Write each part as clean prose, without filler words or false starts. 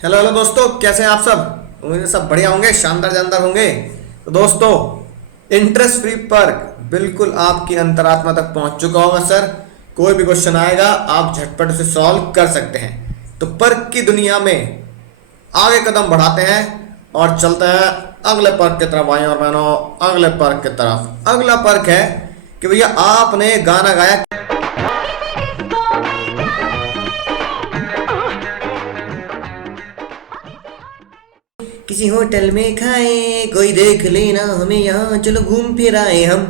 Hello hello दोस्तों, कैसे हैं आप सब। उम्मीद है सब बढ़िया होंगे, शानदार जानदार होंगे। तो दोस्तों, इंटरेस्ट फ्री पर्क बिल्कुल आपकी अंतरात्मा तक पहुंच चुका होगा सर। कोई भी क्वेश्चन आएगा आप झटपट उसे सॉल्व कर सकते हैं। तो पर्क की दुनिया में आगे कदम बढ़ाते हैं और चलते हैं अगले पर्क की तरफ। भाई और बहनों, अगले पर्क की तरफ। अगला पर्क है कि भैया आपने गाना गाया, किसी होटल में खाए, कोई देख लेना हमें यहाँ, चलो घूम फिर आए हम।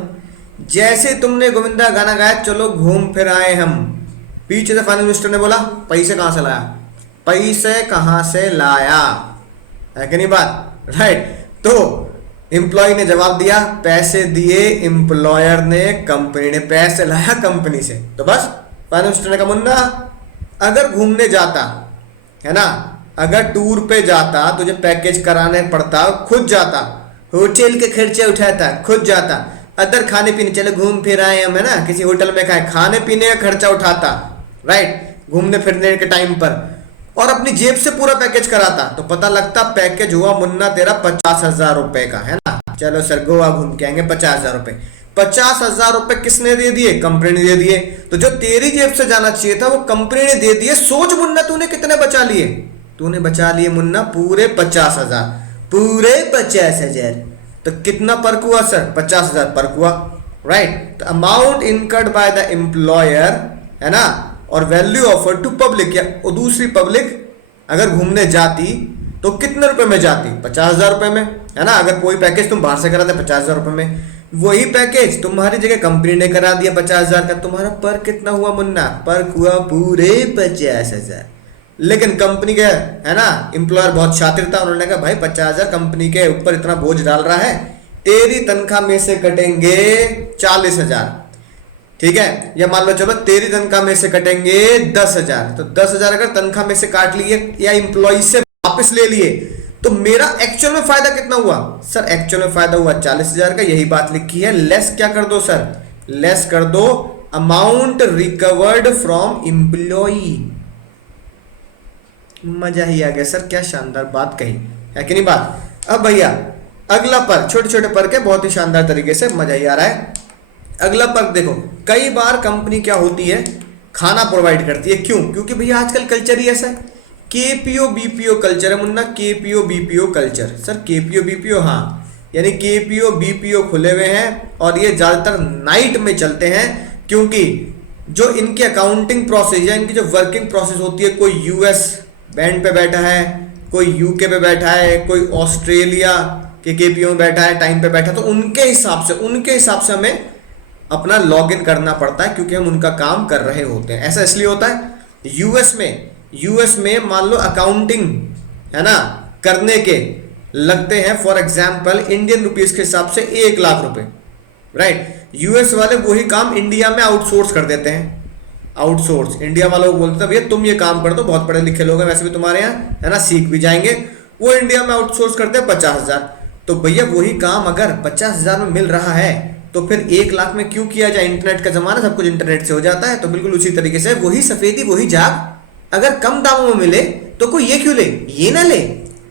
जैसे तुमने गोविंदा गाना गाया चलो घूम फिर आए हम, पीछे से फाइनेंस मिनिस्टर ने बोला पैसे कहाँ से लाया, पैसे कहाँ से लाया, है कि नहीं बात, राइट। तो एम्प्लॉय ने जवाब दिया पैसे दिए एम्प्लॉयर ने, कंपनी ने पैसे लाया कंपनी से। तो बस फाइनेंस मिनिस्टर ने कहा मुन्ना, अगर घूमने जाता है ना, अगर टूर पे जाता तुझे पैकेज कराने पड़ता, खुद जाता, होटल के खर्चे उठाता, खुद जाता, अदर खाने पीने चलो घूम फिर आए हम, है ना, किसी होटल में खाए, खाने पीने का खर्चा उठाता, राइट, घूमने फिरने के टाइम पर, और अपनी जेब से पूरा पैकेज कराता, तो पता लगता पैकेज हुआ मुन्ना तेरा 50,000 रुपए का, है ना। चलो सर गोवा घूम के आएंगे, 50,000 रुपए। 50,000 रुपए किसने दे दिए, कंपनी ने दे दिए। तो जो तेरी जेब से जाना चाहिए था वो कंपनी ने दे दिए। सोच मुन्ना तूने कितने बचा लिए, तूने बचा लिए मुन्ना पूरे 50,000, पूरे 50,000। तो कितना पर्क हुआ सर, 50,000 पर्क हुआ, राइट। तो amount incurred by the employer, है ना, और वैल्यू ऑफर्ड टू पब्लिक, या दूसरी पब्लिक अगर घूमने जाती तो कितने रुपए में जाती, 50,000 रुपए में, है ना। अगर कोई पैकेज तुम बाहर से कराते 50,000 रुपए में, वही पैकेज तुम्हारी जगह कंपनी ने करा दिया 50,000 का, तुम्हारा पर्क कितना हुआ मुन्ना, पर्क हुआ पूरे 50,000। लेकिन कंपनी के, है ना, एम्प्लॉयर बहुत शातिर था, उन्होंने कहा भाई 50,000 कंपनी के ऊपर इतना बोझ डाल रहा है, तेरी तनख्वाह में से कटेंगे 40,000, ठीक है, या मान लो चलो तेरी तनख्वाह में से कटेंगे 10,000। तो 10,000 अगर तनख्वाह में से काट लिए या एम्प्लॉय से वापस ले लिए, तो मेरा एक्चुअल में फायदा कितना हुआ सर, एक्चुअल में फायदा हुआ 40,000 का। यही बात लिखी है, लेस क्या कर दो सर, लेस कर दो अमाउंट रिकवर्ड फ्रॉम एम्प्लॉय। मजा ही आ गया सर, क्या शानदार बात कही, है कि नहीं बात। अब भैया अगला पर्क, छोटे छोटे पर्क है, बहुत ही शानदार तरीके से मजा ही आ रहा है। अगला पर्क देखो, कई बार कंपनी क्या होती है, खाना प्रोवाइड करती है। क्यों, क्योंकि भैया आजकल कल्चर ही ऐसा है, केपीओ बीपीओ कल्चर है Munna, KPO BPO culture. Sir KPO BPO, हाँ, यानी केपीओ बीपीओ खुले हुए हैं और ये ज्यादातर नाइट में चलते हैं, क्योंकि जो इनकी अकाउंटिंग प्रोसेस या इनकी जो वर्किंग प्रोसेस होती है, कोई यूएस बैंड पे बैठा है, कोई यूके पे बैठा है, कोई ऑस्ट्रेलिया के केपीओ में बैठा है, टाइम पे बैठा, तो उनके हिसाब से हमें अपना लॉग इन करना पड़ता है, क्योंकि हम उनका काम कर रहे होते हैं। ऐसा इसलिए होता है। यूएस में मान लो अकाउंटिंग, है ना, करने के लगते हैं फॉर एग्जाम्पल इंडियन रुपीज के हिसाब से 1,00,000 रुपए, राइट। यूएस वाले वही काम इंडिया में आउटसोर्स कर देते हैं। आउटसोर्स इंडिया वालों को बोलते हैं भैया तुम ये काम कर दो, बहुत पढ़े लिखे लोग हैं वैसे भी तुम्हारे यहाँ, है ना, सीख भी जाएंगे। वो इंडिया में आउटसोर्स करते हैं 50,000। तो भैया वही काम अगर 50,000 में मिल रहा है तो फिर 1,00,000 में क्यों किया जाए, इंटरनेट का जमाना, सब कुछ इंटरनेट से हो जाता है। तो बिल्कुल उसी तरीके से वही सफेदी वही झाग, अगर कम दामों में मिले तो कोई ये क्यों ले, ये ना ले।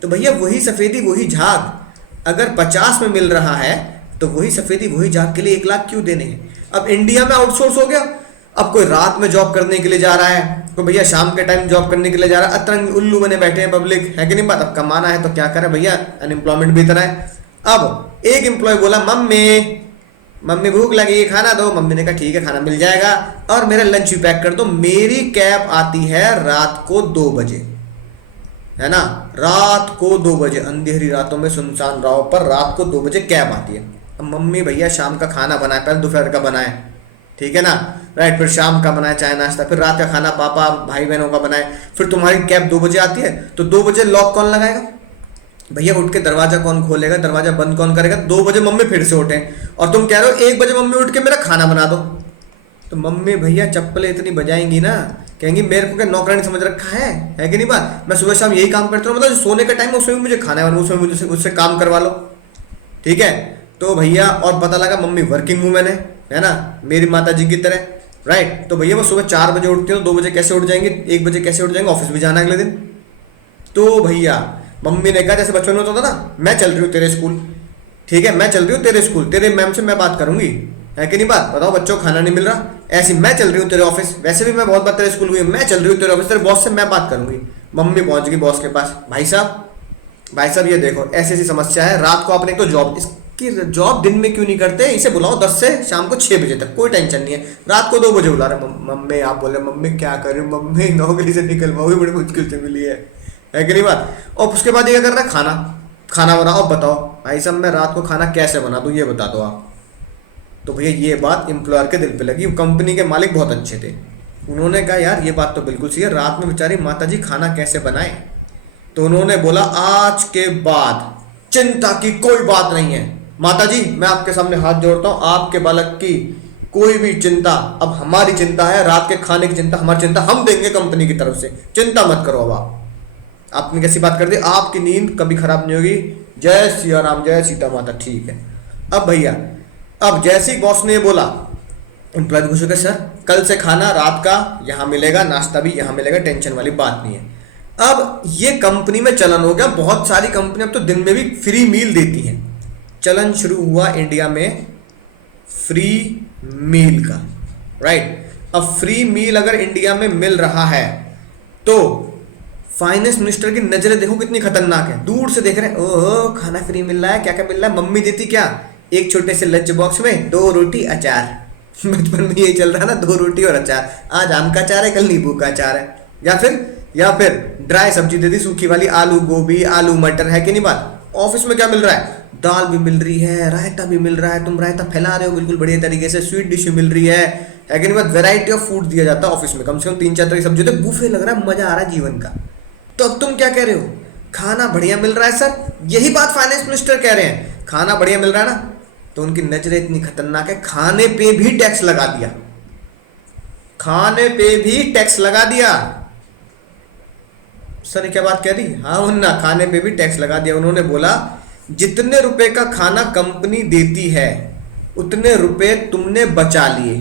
तो भैया वही सफेदी वही झाग अगर 50 में मिल रहा है तो वही सफेदी वही झाग के लिए 1,00,000 क्यों देने हैं। अब इंडिया में आउटसोर्स हो गया, अब कोई रात में जॉब करने के लिए जा रहा है, कोई भैया शाम के टाइम जॉब करने के लिए जा रहा है, अतरंग उल्लू बने बैठे हैं पब्लिक, है कि नहीं बात। अब कमाना है तो क्या करे भैया, अनएम्प्लॉयमेंट भी इतना है। अब एक एम्प्लॉय बोला मम्मी भूख लगी खाना दो, मम्मी ने कहा ठीक है खाना मिल जाएगा, और मेरा लंच भी पैक कर दो, मेरी कैब आती है रात को 2 बजे, है ना, रात को 2 बजे, अंधेरी रातों में सुनसान राहों पर रात को 2 बजे कैब आती है। अब मम्मी भैया शाम का खाना बनाए, पहले दोपहर का बनाए, ठीक है ना, राइट, फिर शाम का बनाए चाय नाश्ता, फिर रात का खाना पापा भाई बहनों का बनाए, फिर तुम्हारी कैब 2 बजे आती है, तो 2 बजे लॉक कौन लगाएगा भैया, उठ के दरवाजा कौन खोलेगा, दरवाजा बंद कौन करेगा। 2 बजे मम्मी फिर से उठे और तुम कह रहे हो 1 बजे मम्मी उठ के मेरा खाना बना दो, तो मम्मी भैया चप्पलें इतनी बजाएंगी ना, कहेंगी मेरे को क्या नौकरानी समझ रखा है कि नहीं बात। मैं सुबह शाम यही काम करता हूँ, मतलब सोने का टाइम उसमें भी मुझे खाना बना, उसमें मुझे उससे काम करवा लो, ठीक है। तो भैया और पता लगा मम्मी वर्किंग वूमेन है ना, मेरी माता जी की तरह, राइट। तो भैया वो सुबह 4 बजे उठती हो, 2 बजे कैसे उठ जाएंगे, 1 बजे कैसे उठ जाएंगे, ऑफिस भी जाना अगले दिन, तो भैया मम्मी ने कहा, जैसे बचपन में होता था ना, मैं चल रही हूँ तेरे स्कूल, ठीक है, मैं चल रही हूँ तेरे स्कूल, तेरे मैम से मैं बात करूंगी, है कि नहीं बात, बताओ बच्चों को खाना नहीं मिल रहा, ऐसी मैं चल रही हूँ तेरे ऑफिस, वैसे भी मैं बहुत बार तेरे स्कूल गई, मैं चल रही हूँ तेरे ऑफिस, तेरे बॉस से मैं बात करूंगी। मम्मी पहुंच गई बॉस के पास, भाई साहब ये देखो ऐसी ऐसी समस्या है, रात को आपने एक तो जॉब, इसकी जॉब दिन में क्यों नहीं करते, इसे बुलाओ 10 से शाम को 6 बजे तक, कोई टेंशन नहीं है, रात को 2 बजे बुला रहे। मम्मी आप बोले, मम्मी क्या करूँ, मम्मी नौकरी से निकलवाओ बड़ी मुश्किल से मिली है कि नहीं बात। और उसके बाद ये कर रहा है, खाना खाना बनाओ, अब बताओ भाई साहब मैं रात को खाना कैसे बना दूँ, ये बता दो आप। तो भैया ये बात एम्प्लॉयर के दिल पे लगी। कंपनी के मालिक बहुत अच्छे थे, उन्होंने कहा यार ये बात तो बिल्कुल सही है, रात में बेचारी माता जी खाना कैसे बनाए। तो उन्होंने बोला आज के बाद चिंता की कोई बात नहीं है माता जी, मैं आपके सामने हाथ जोड़ता हूँ, आपके बालक की कोई भी चिंता अब हमारी चिंता है, रात के खाने की चिंता हमारी चिंता, हम देंगे कंपनी की तरफ से, चिंता मत करो। अब आपने कैसी बात कर दी, आपकी नींद कभी खराब नहीं होगी, जय सिया राम जय सीता माता, ठीक है। अब भैया अब जैसे ही बॉस ने ये बोला, एम्प्लॉय खुश हो गए, सर कल से खाना रात का यहाँ मिलेगा, नाश्ता भी यहाँ मिलेगा, टेंशन वाली बात नहीं है। अब ये कंपनी में चलन हो गया, बहुत सारी कंपनी अब तो दिन में भी फ्री मील देती हैं, चलन शुरू हुआ इंडिया में फ्री मील का, राइट। अब फ्री मील अगर इंडिया में मिल रहा है तो फाइनेंस मिनिस्टर की नजरें देखो कितनी खतरनाक है, दूर से देख रहे हैं, ओह खाना फ्री मिल रहा है, क्या क्या मिल रहा है, मम्मी देती क्या, एक छोटे से लंच बॉक्स में 2 रोटी अचार, बचपन में यही चल रहा है ना, 2 रोटी और अचार, आज आम का अचार है कल नींबू का अचार है, या फिर ड्राई सब्जी दे दी सूखी वाली, आलू गोभी आलू मटर, है कि नहीं बात। ऑफिस में क्या मिल रहा है, दाल भी मिल रही है, रायता भी मिल रहा है, तुम रायता फैला रहे हो बिल्कुल बढ़िया तरीके से, स्वीट डिश भी मिल रही है कि नहीं बात, वैरायटी ऑफ फूड दिया जाता है ऑफिस में, कम से कम 3-4 तरह की सब्जी, तो बुफे लग रहा है, मजा आ रहा है जीवन का। तो अब तुम क्या कह रहे हो, खाना बढ़िया मिल रहा है सर, यही बात फाइनेंस मिनिस्टर कह रहे हैं, खाना बढ़िया मिल रहा है ना, तो उनकी नजरें इतनी खतरनाक है, खाने पे भी टैक्स लगा दिया, खाने पे भी टैक्स लगा दिया। सर ने क्या बात कह दी, हाँ उन्ना खाने पे भी टैक्स लगा दिया। उन्होंने बोला जितने रुपए का खाना कंपनी देती है उतने रुपए तुमने बचा लिए,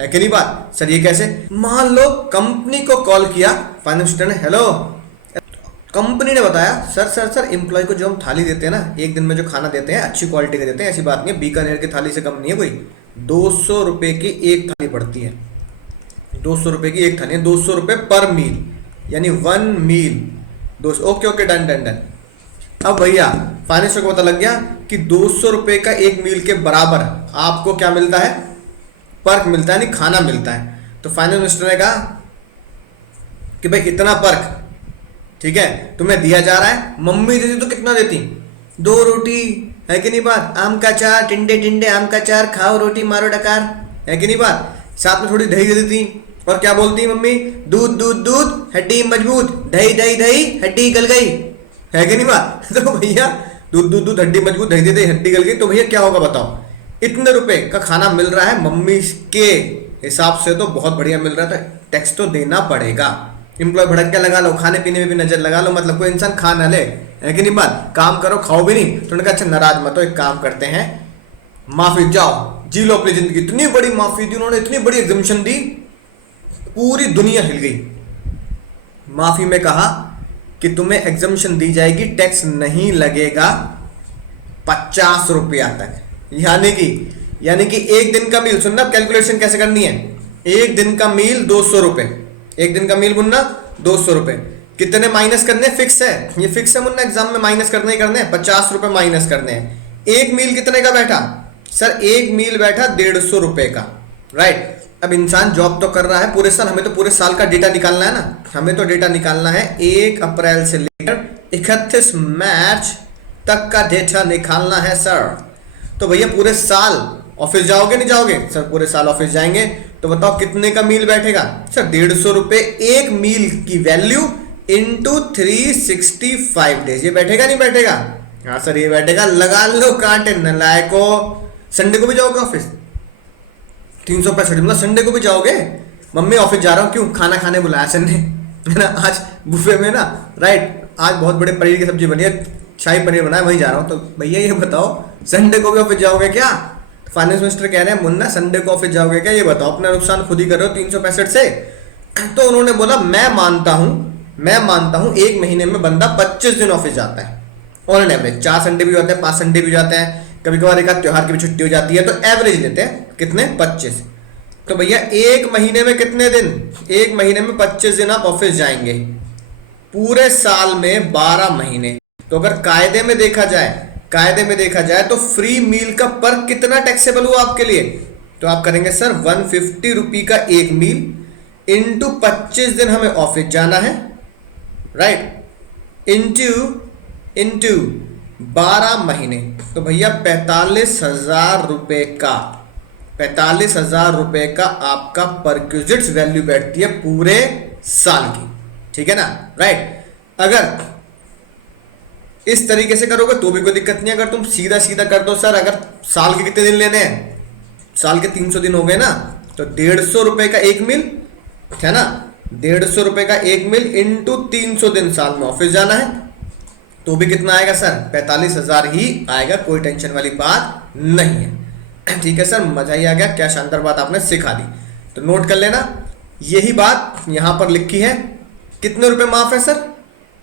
है कि नहीं बात। सर ये कैसे, मान लो कंपनी को कॉल किया फाइनेंस मिनिस्टर ने, हेलो, कंपनी ने बताया सर एम्प्लॉय को जो हम थाली देते हैं ना, एक दिन में जो खाना देते हैं अच्छी क्वालिटी का देते हैं, ऐसी बात नहीं है, बीकानेर की थाली से कम नहीं है कोई, 200 रुपए की एक थाली पड़ती है, 200 रुपए की एक थाली है, 200 रुपए पर मील, यानी 1 मील 200, ओके डन डन डन। अब भैया फाइनेंस को पता लग गया कि 200 रुपए का एक मील के बराबर आपको क्या मिलता है, पर्क मिलता है, यानी खाना मिलता है। तो फाइनेंस मिनिस्टर ने कहा कि भाई इतना पर्क ठीक है तुम्हें दिया जा रहा है, मम्मी देती तो कितना देती, 2 रोटी, है कि नहीं बात, आम का चार, टिंडे टिंडे आम का चार, खाओ रोटी मारो डकार, है कि नहीं बात, साथ में थोड़ी दही दे देती, और क्या बोलती मम्मी, दूध दूध दूध हड्डी मजबूत, दही दही दही हड्डी गल गई, है कि नहीं बात। तो भैया दूध दूध दूध हड्डी मजबूत, दही दही दही हड्डी गल गई, तो भैया क्या होगा बताओ, इतने रुपए का खाना मिल रहा है, मम्मी के हिसाब से तो बहुत बढ़िया मिल रहा था, टैक्स तो देना पड़ेगा। एम्प्लॉय भड़क के लगा लो, खाने पीने में भी नजर लगा लो, मतलब कोई इंसान खा ना ले, है कि नहीं बात, काम करो खाओ भी नहीं। तो उन्होंने कहा अच्छा नाराज मत हो, एक काम करते हैं, माफी जाओ जी लो अपनी जिंदगी। इतनी बड़ी माफी दी उन्होंने, इतनी बड़ी एग्जम्पशन दी, पूरी दुनिया हिल गई। माफी में कहा कि तुम्हें एग्जम्पशन दी जाएगी, टैक्स नहीं लगेगा 50 रुपया तक, यानी कि एक दिन का मील, सुनना कैलकुलेशन कैसे करनी है, एक दिन का मील 200 रुपए, एक दिन का मील मुन्ना 200 रुपए, कितने माइनस करने, फिक्स है, ये फिक्स है मुन्ना, एग्जाम में माइनस करने ही करने हैं, 50 रुपए माइनस करने हैं। एक मील कितने का बैठा सर, एक मील बैठा 150 रुपए का, राइट। अब इंसान जॉब तो कर रहा है पूरे साल, हमें तो पूरे साल का डेटा निकालना है ना, हमें तो डेटा निकालना है 1 अप्रैल से लेकर 31 मार्च तक का डेटा निकालना है सर। तो भैया पूरे साल ऑफिस जाओगे नहीं जाओगे, सर पूरे साल ऑफिस जाएंगे, तो बताओ कितने का मील बैठेगा सर, 150 रुपए एक मील की वैल्यू इंटू 365 डेज, ये बैठेगा नहीं बैठेगा, हाँ सर ये बैठेगा, लगा लो कांटे नलायको। संडे को भी जाओगे ऑफिस, 365 मतलब संडे को भी जाओगे, मम्मी ऑफिस जा रहा हूँ, क्यों, खाना खाने बुलाया सर ने, है ना, आज बुफे में ना, राइट, आज बहुत बड़े पनीर की सब्जी बनी है, शाही पनीर बनाया, वहीं जा रहा हूँ। तो भैया ये बताओ संडे को भी ऑफिस जाओगे क्या। फाइनेंस मिनिस्टर कह रहे हैं मुन्ना संडे को ऑफिस जाओगे क्या, ये बताओ, अपना नुकसान खुद ही कर रहे हो 365 से। तो उन्होंने बोला मैं मानता हूं, मैं मानता हूं एक महीने में बंदा 25 दिन ऑफिस जाता है ऑन एन एवरेज। 4 संडे भी होते हैं, 5 संडे भी जाते हैं, कभी कभार एक आध त्योहार की भी छुट्टी हो जाती है, तो एवरेज लेते हैं कितने, 25। तो भैया एक महीने में कितने दिन, एक महीने में 25 दिन आप ऑफिस जाएंगे, पूरे साल में 12 महीने। तो अगर कायदे में देखा जाए तो फ्री मील का पर कितना टैक्सेबल हुआ आपके लिए, तो आप करेंगे सर 150 रुपी का एक मील इंटू 25 दिन हमें ऑफिस जाना है, राइट, इंटू 12 महीने। तो भैया 45,000 रुपए का, 45,000 रुपए का आपका परक्यूजिट्स वैल्यू बैठती है पूरे साल की, ठीक है ना, राइट। अगर इस तरीके से करोगे तो भी कोई दिक्कत नहीं। अगर तुम सीधा सीधा कर दो सर, अगर साल के कितने दिन लेने हैं, साल के 300 दिन हो गए ना, तो 150 रुपए का एक मील है ना, 150 रुपए का एक मील इंटू 300 दिन साल में ऑफिस जाना है, तो भी कितना आएगा सर, 45,000 ही आएगा, कोई टेंशन वाली बात नहीं है। ठीक है सर, मजा ही आ गया, क्या शानदार बात आपने सिखा दी। तो नोट कर लेना, यही बात यहां पर लिखी है। कितने रुपए माफ है सर,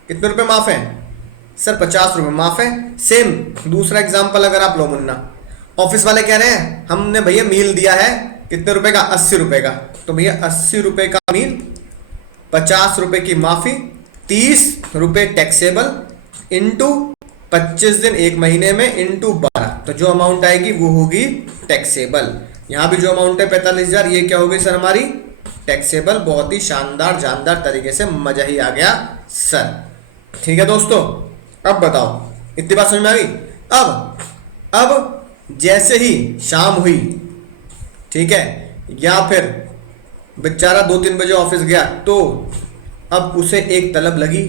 कितने रुपए माफ है सर, 50 रुपए माफ है। सेम दूसरा एग्जांपल अगर आप लो मुन्ना, ऑफिस वाले कह रहे हैं हमने भैया मील दिया है कितने रुपए का, 80 रुपए का, तो भैया 80 रुपए का मील, 50 रुपए की माफी, 30 रुपए टैक्सेबल इंटू 25 दिन एक महीने में इंटू 12, तो जो अमाउंट आएगी वो होगी टैक्सेबल। यहां भी जो अमाउंट है 45,000, ये क्या हो गई सर हमारी टैक्सेबल। बहुत ही शानदार जानदार तरीके से, मजा ही आ गया सर। ठीक है दोस्तों, अब बताओ इतनी बात समझ में आ गई। अब जैसे ही शाम हुई, ठीक है, या फिर बेचारा 2-3 बजे ऑफिस गया, तो अब उसे एक तलब लगी,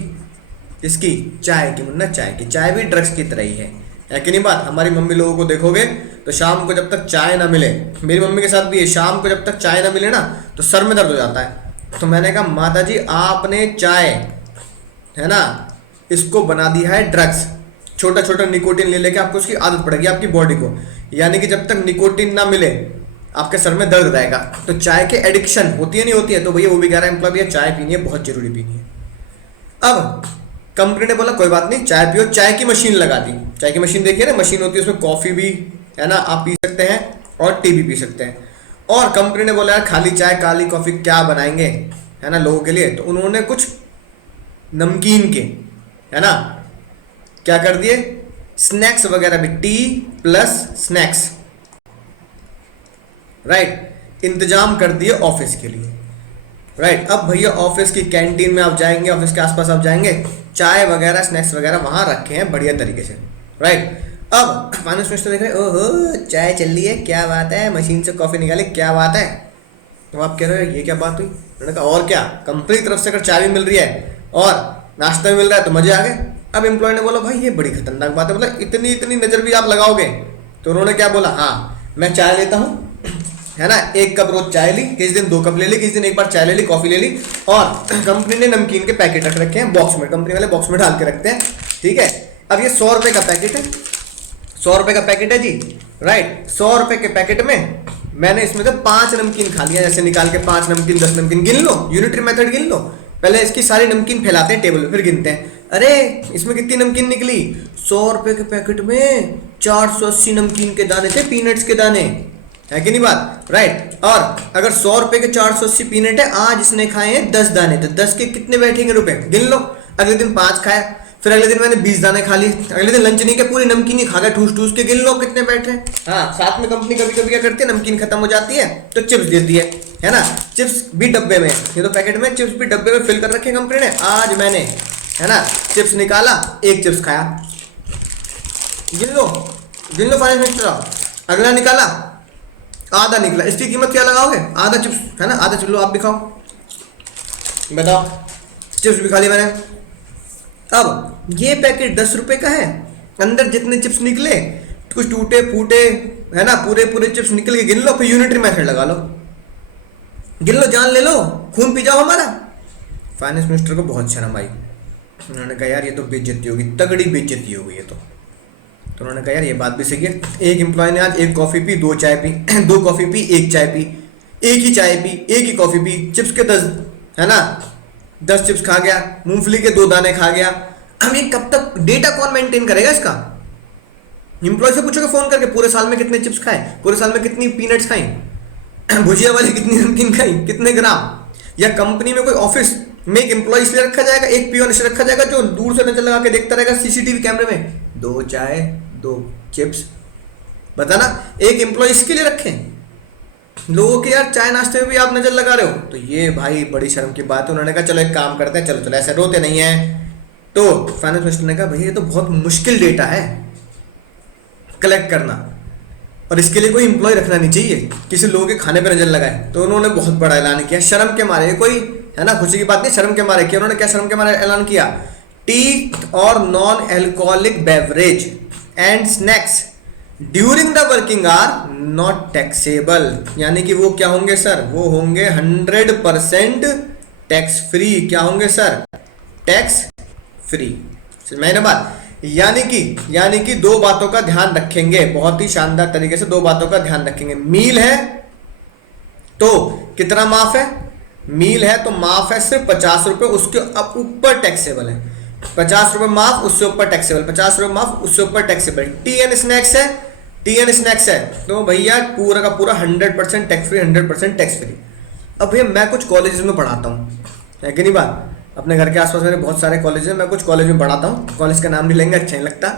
इसकी चाय की, मुन्ना चाय की। चाय भी ड्रग्स की तरह ही है कि नहीं बात। हमारी मम्मी लोगों को देखोगे तो शाम को जब तक चाय ना मिले, मेरी मम्मी के साथ भी है, शाम को जब तक चाय ना मिले ना तो सर में दर्द हो जाता है। तो मैंने कहा माता जी आपने चाय है ना इसको बना दिया है ड्रग्स, छोटा छोटा निकोटिन ले लेके आपको उसकी आदत पड़ेगी आपकी बॉडी को, यानी कि जब तक निकोटिन ना मिले आपके सर में दर्द रहेगा। तो चाय के एडिक्शन होती है नहीं होती है, तो भैया वो भी कह रहा है एम्प्लॉय चाय पीनी है, बहुत जरूरी पीनी है। अब कंपनी ने बोला कोई बात नहीं चाय पियो, चाय की मशीन लगा दी। चाय की मशीन देखिए ना, मशीन होती है उसमें कॉफी भी है ना आप पी सकते हैं और टी भी पी सकते हैं। और कंपनी ने बोला यार खाली चाय काली कॉफी क्या बनाएंगे है ना लोगों के लिए, तो उन्होंने कुछ नमकीन के है ना क्या कर दिए, स्नैक्स वगैरह भी, टी प्लस स्नैक्स, राइट, इंतजाम कर दिए ऑफिस के लिए, राइट। अब भैया ऑफिस की कैंटीन में आप जाएंगे, ऑफिस के आसपास आप जाएंगे, चाय वगैरह स्नैक्स वगैरह वहां रखे हैं बढ़िया तरीके से, राइट। अब फाइनेंस मिनिस्टर देख रहे ओहो चाय चल रही है, क्या बात है, मशीन से कॉफी निकाले, क्या बात है। तो आप कह रहे हो ये क्या बात हुई, मैंने कहा और क्या, कंपनी की तरफ से अगर चाय भी मिल रही है और नाश्ता भी मिल रहा है तो मजे आ गए। अब एम्प्लॉय ने बोला भाई ये बड़ी खतरनाक बात है, मतलब इतनी इतनी नजर भी आप लगाओगे। तो उन्होंने क्या बोला, हाँ मैं चाय लेता हूँ है ना, 1 कप रोज चाय ली, किस दिन 2 कप ले ली, किस दिन 1 बार चाय ले ली, कॉफी ले ली। और कंपनी ने नमकीन के पैकेट रख रखे हैं बॉक्स में, कंपनी वाले बॉक्स में डाल के रखते हैं, ठीक है। अब ये 100 रुपए का पैकेट है, 100 रुपए का पैकेट है जी, राइट। 100 रुपए के पैकेट में मैंने इसमें से 5 नमकीन खा लिया, जैसे निकाल के 5 नमकीन 10 नमकीन गिन लो, यूनिटरी मेथड गिन लो। पहले इसकी सारी नमकीन फैलाते हैं टेबल पे, फिर गिनते हैं, अरे इसमें कितनी नमकीन निकली, 100 रुपए के पैकेट में 480 नमकीन के दाने थे, पीनट्स के दाने, है कि नहीं बात, राइट। और अगर 100 रुपए के 480 पीनट है, आज इसने खाए हैं 10 दाने, तो 10 के कितने बैठेंगे रुपए, गिन लो। अगले दिन 5 खाया, फिर अगले दिन मैंने 20 दाने खा लिए, अगले दिन लंच नहीं किया, पूरी नमकीन ही खा गया ठूस ठूस के, गिन लो कितने बैठ रहे हैं। हाँ, साथ में कंपनी कभी कभी क्या करती है, नमकीन खत्म हो जाती है तो चिप्स देती है ना, चिप्स भी डब्बे में, ये तो पैकेट में, चिप्स भी डब्बे में फिल कर रखे कंपनी ने। आज मैंने है ना चिप्स निकाला, 1 चिप्स खाया, गिन लो फाइनेंस मिनिस्टर। अगला निकाला, आधा निकला, इसकी कीमत क्या लगाओगे, आधा चिप्स है ना, आधा चिप्स लो आप भी खाओ, बताओ, चिप्स भी खा लिया मैंने। अब ये पैकेट 10 रुपए का है, अंदर जितने चिप्स निकले, कुछ टूटे फूटे है ना, पूरे पूरे चिप्स निकल के गिन लो, फिर यूनिटरी मेथड लगा लो, गिन लो, जान ले लो, खून पी जाओ हमारा। फाइनेंस मिनिस्टर को बहुत शर्म आई, उन्होंने कहा यार ये तो बेइज्जती होगी, तगड़ी बेइज्जती होगी ये तो उन्होंने कहा यार ये बात भी सही है। एक एम्प्लॉय ने आज 1 कॉफी पी, 2 चाय पी, 2 कॉफी पी, 1 चाय पी, 1 ही चाय पी, 1 ही कॉफी पी, चिप्स के 10 है ना 10 चिप्स खा गया, मूंगफली के 2 दाने खा गया। अब ये कब तक डेटा कौन मेंटेन करेगा इसका? एम्प्लॉय से पूछोगे फोन करके पूरे साल में कितने चिप्स खाए, पूरे साल में कितनी पीनट्स खाई, भुजिया वाली कितनी नमकीन खाई, कितने ग्राम। या कंपनी में कोई ऑफिस में एक एम्प्लॉय इसलिए रखा जाएगा, एक पियोन इसलिए रखा जाएगा जो दूर से नजर लगा के देखता रहेगा सीसीटीवी कैमरे में, 2 चाय 2 चिप्स। बताना, एक एम्प्लॉय इसके लिए रखें लोगों के, यार चाय नाश्ते में भी आप नजर लगा रहे हो, तो ये भाई बड़ी शर्म की बात है। उन्होंने कहा चलो एक काम करते हैं, चलो चलो ऐसे रोते नहीं है। तो फाइनेंस मिनिस्टर ने कहा भाई ये तो बहुत मुश्किल डेटा है कलेक्ट करना, और इसके लिए कोई एम्प्लॉय रखना नहीं चाहिए, किसी लोगों के खाने पर नजर लगाए। तो उन्होंने बहुत बड़ा ऐलान किया शर्म के मारे, कोई है ना खुशी की बात नहीं, शर्म के मारे किया। उन्होंने क्या शर्म के मारे ऐलान किया? टी और non alcoholic beverage and snacks during the working hour not taxable. यानी कि वो क्या होंगे सर? वो होंगे 100% टैक्स फ्री। क्या होंगे सर? Tax free. समझ में ना बात? यानी कि 2 बातों का ध्यान रखेंगे, बहुत ही शानदार तरीके से 2 बातों का ध्यान रखेंगे। मील है तो कितना माफ है? मील है तो माफ है सिर्फ 50 रुपए, उसके अब ऊपर टैक्सेबल है। 50 रुपए माफ, उससे ऊपर टैक्सेबल, 50 रुपए माफ, उससे ऊपर टैक्सेबल। टी एंड स्नैक्स है, टी एंड स्नैक्स है तो भैया पूरा का पूरा 100% टैक्स फ्री, 100% टैक्स फ्री। अब भैया मैं कुछ कॉलेजेस में पढ़ाता हूँ, है कि नहीं बात? अपने घर के आसपास मेरे बहुत सारे कॉलेज हैं, मैं कुछ कॉलेज में पढ़ाता हूँ, कॉलेज का नाम नहीं लेंगे, अच्छा नहीं लगता।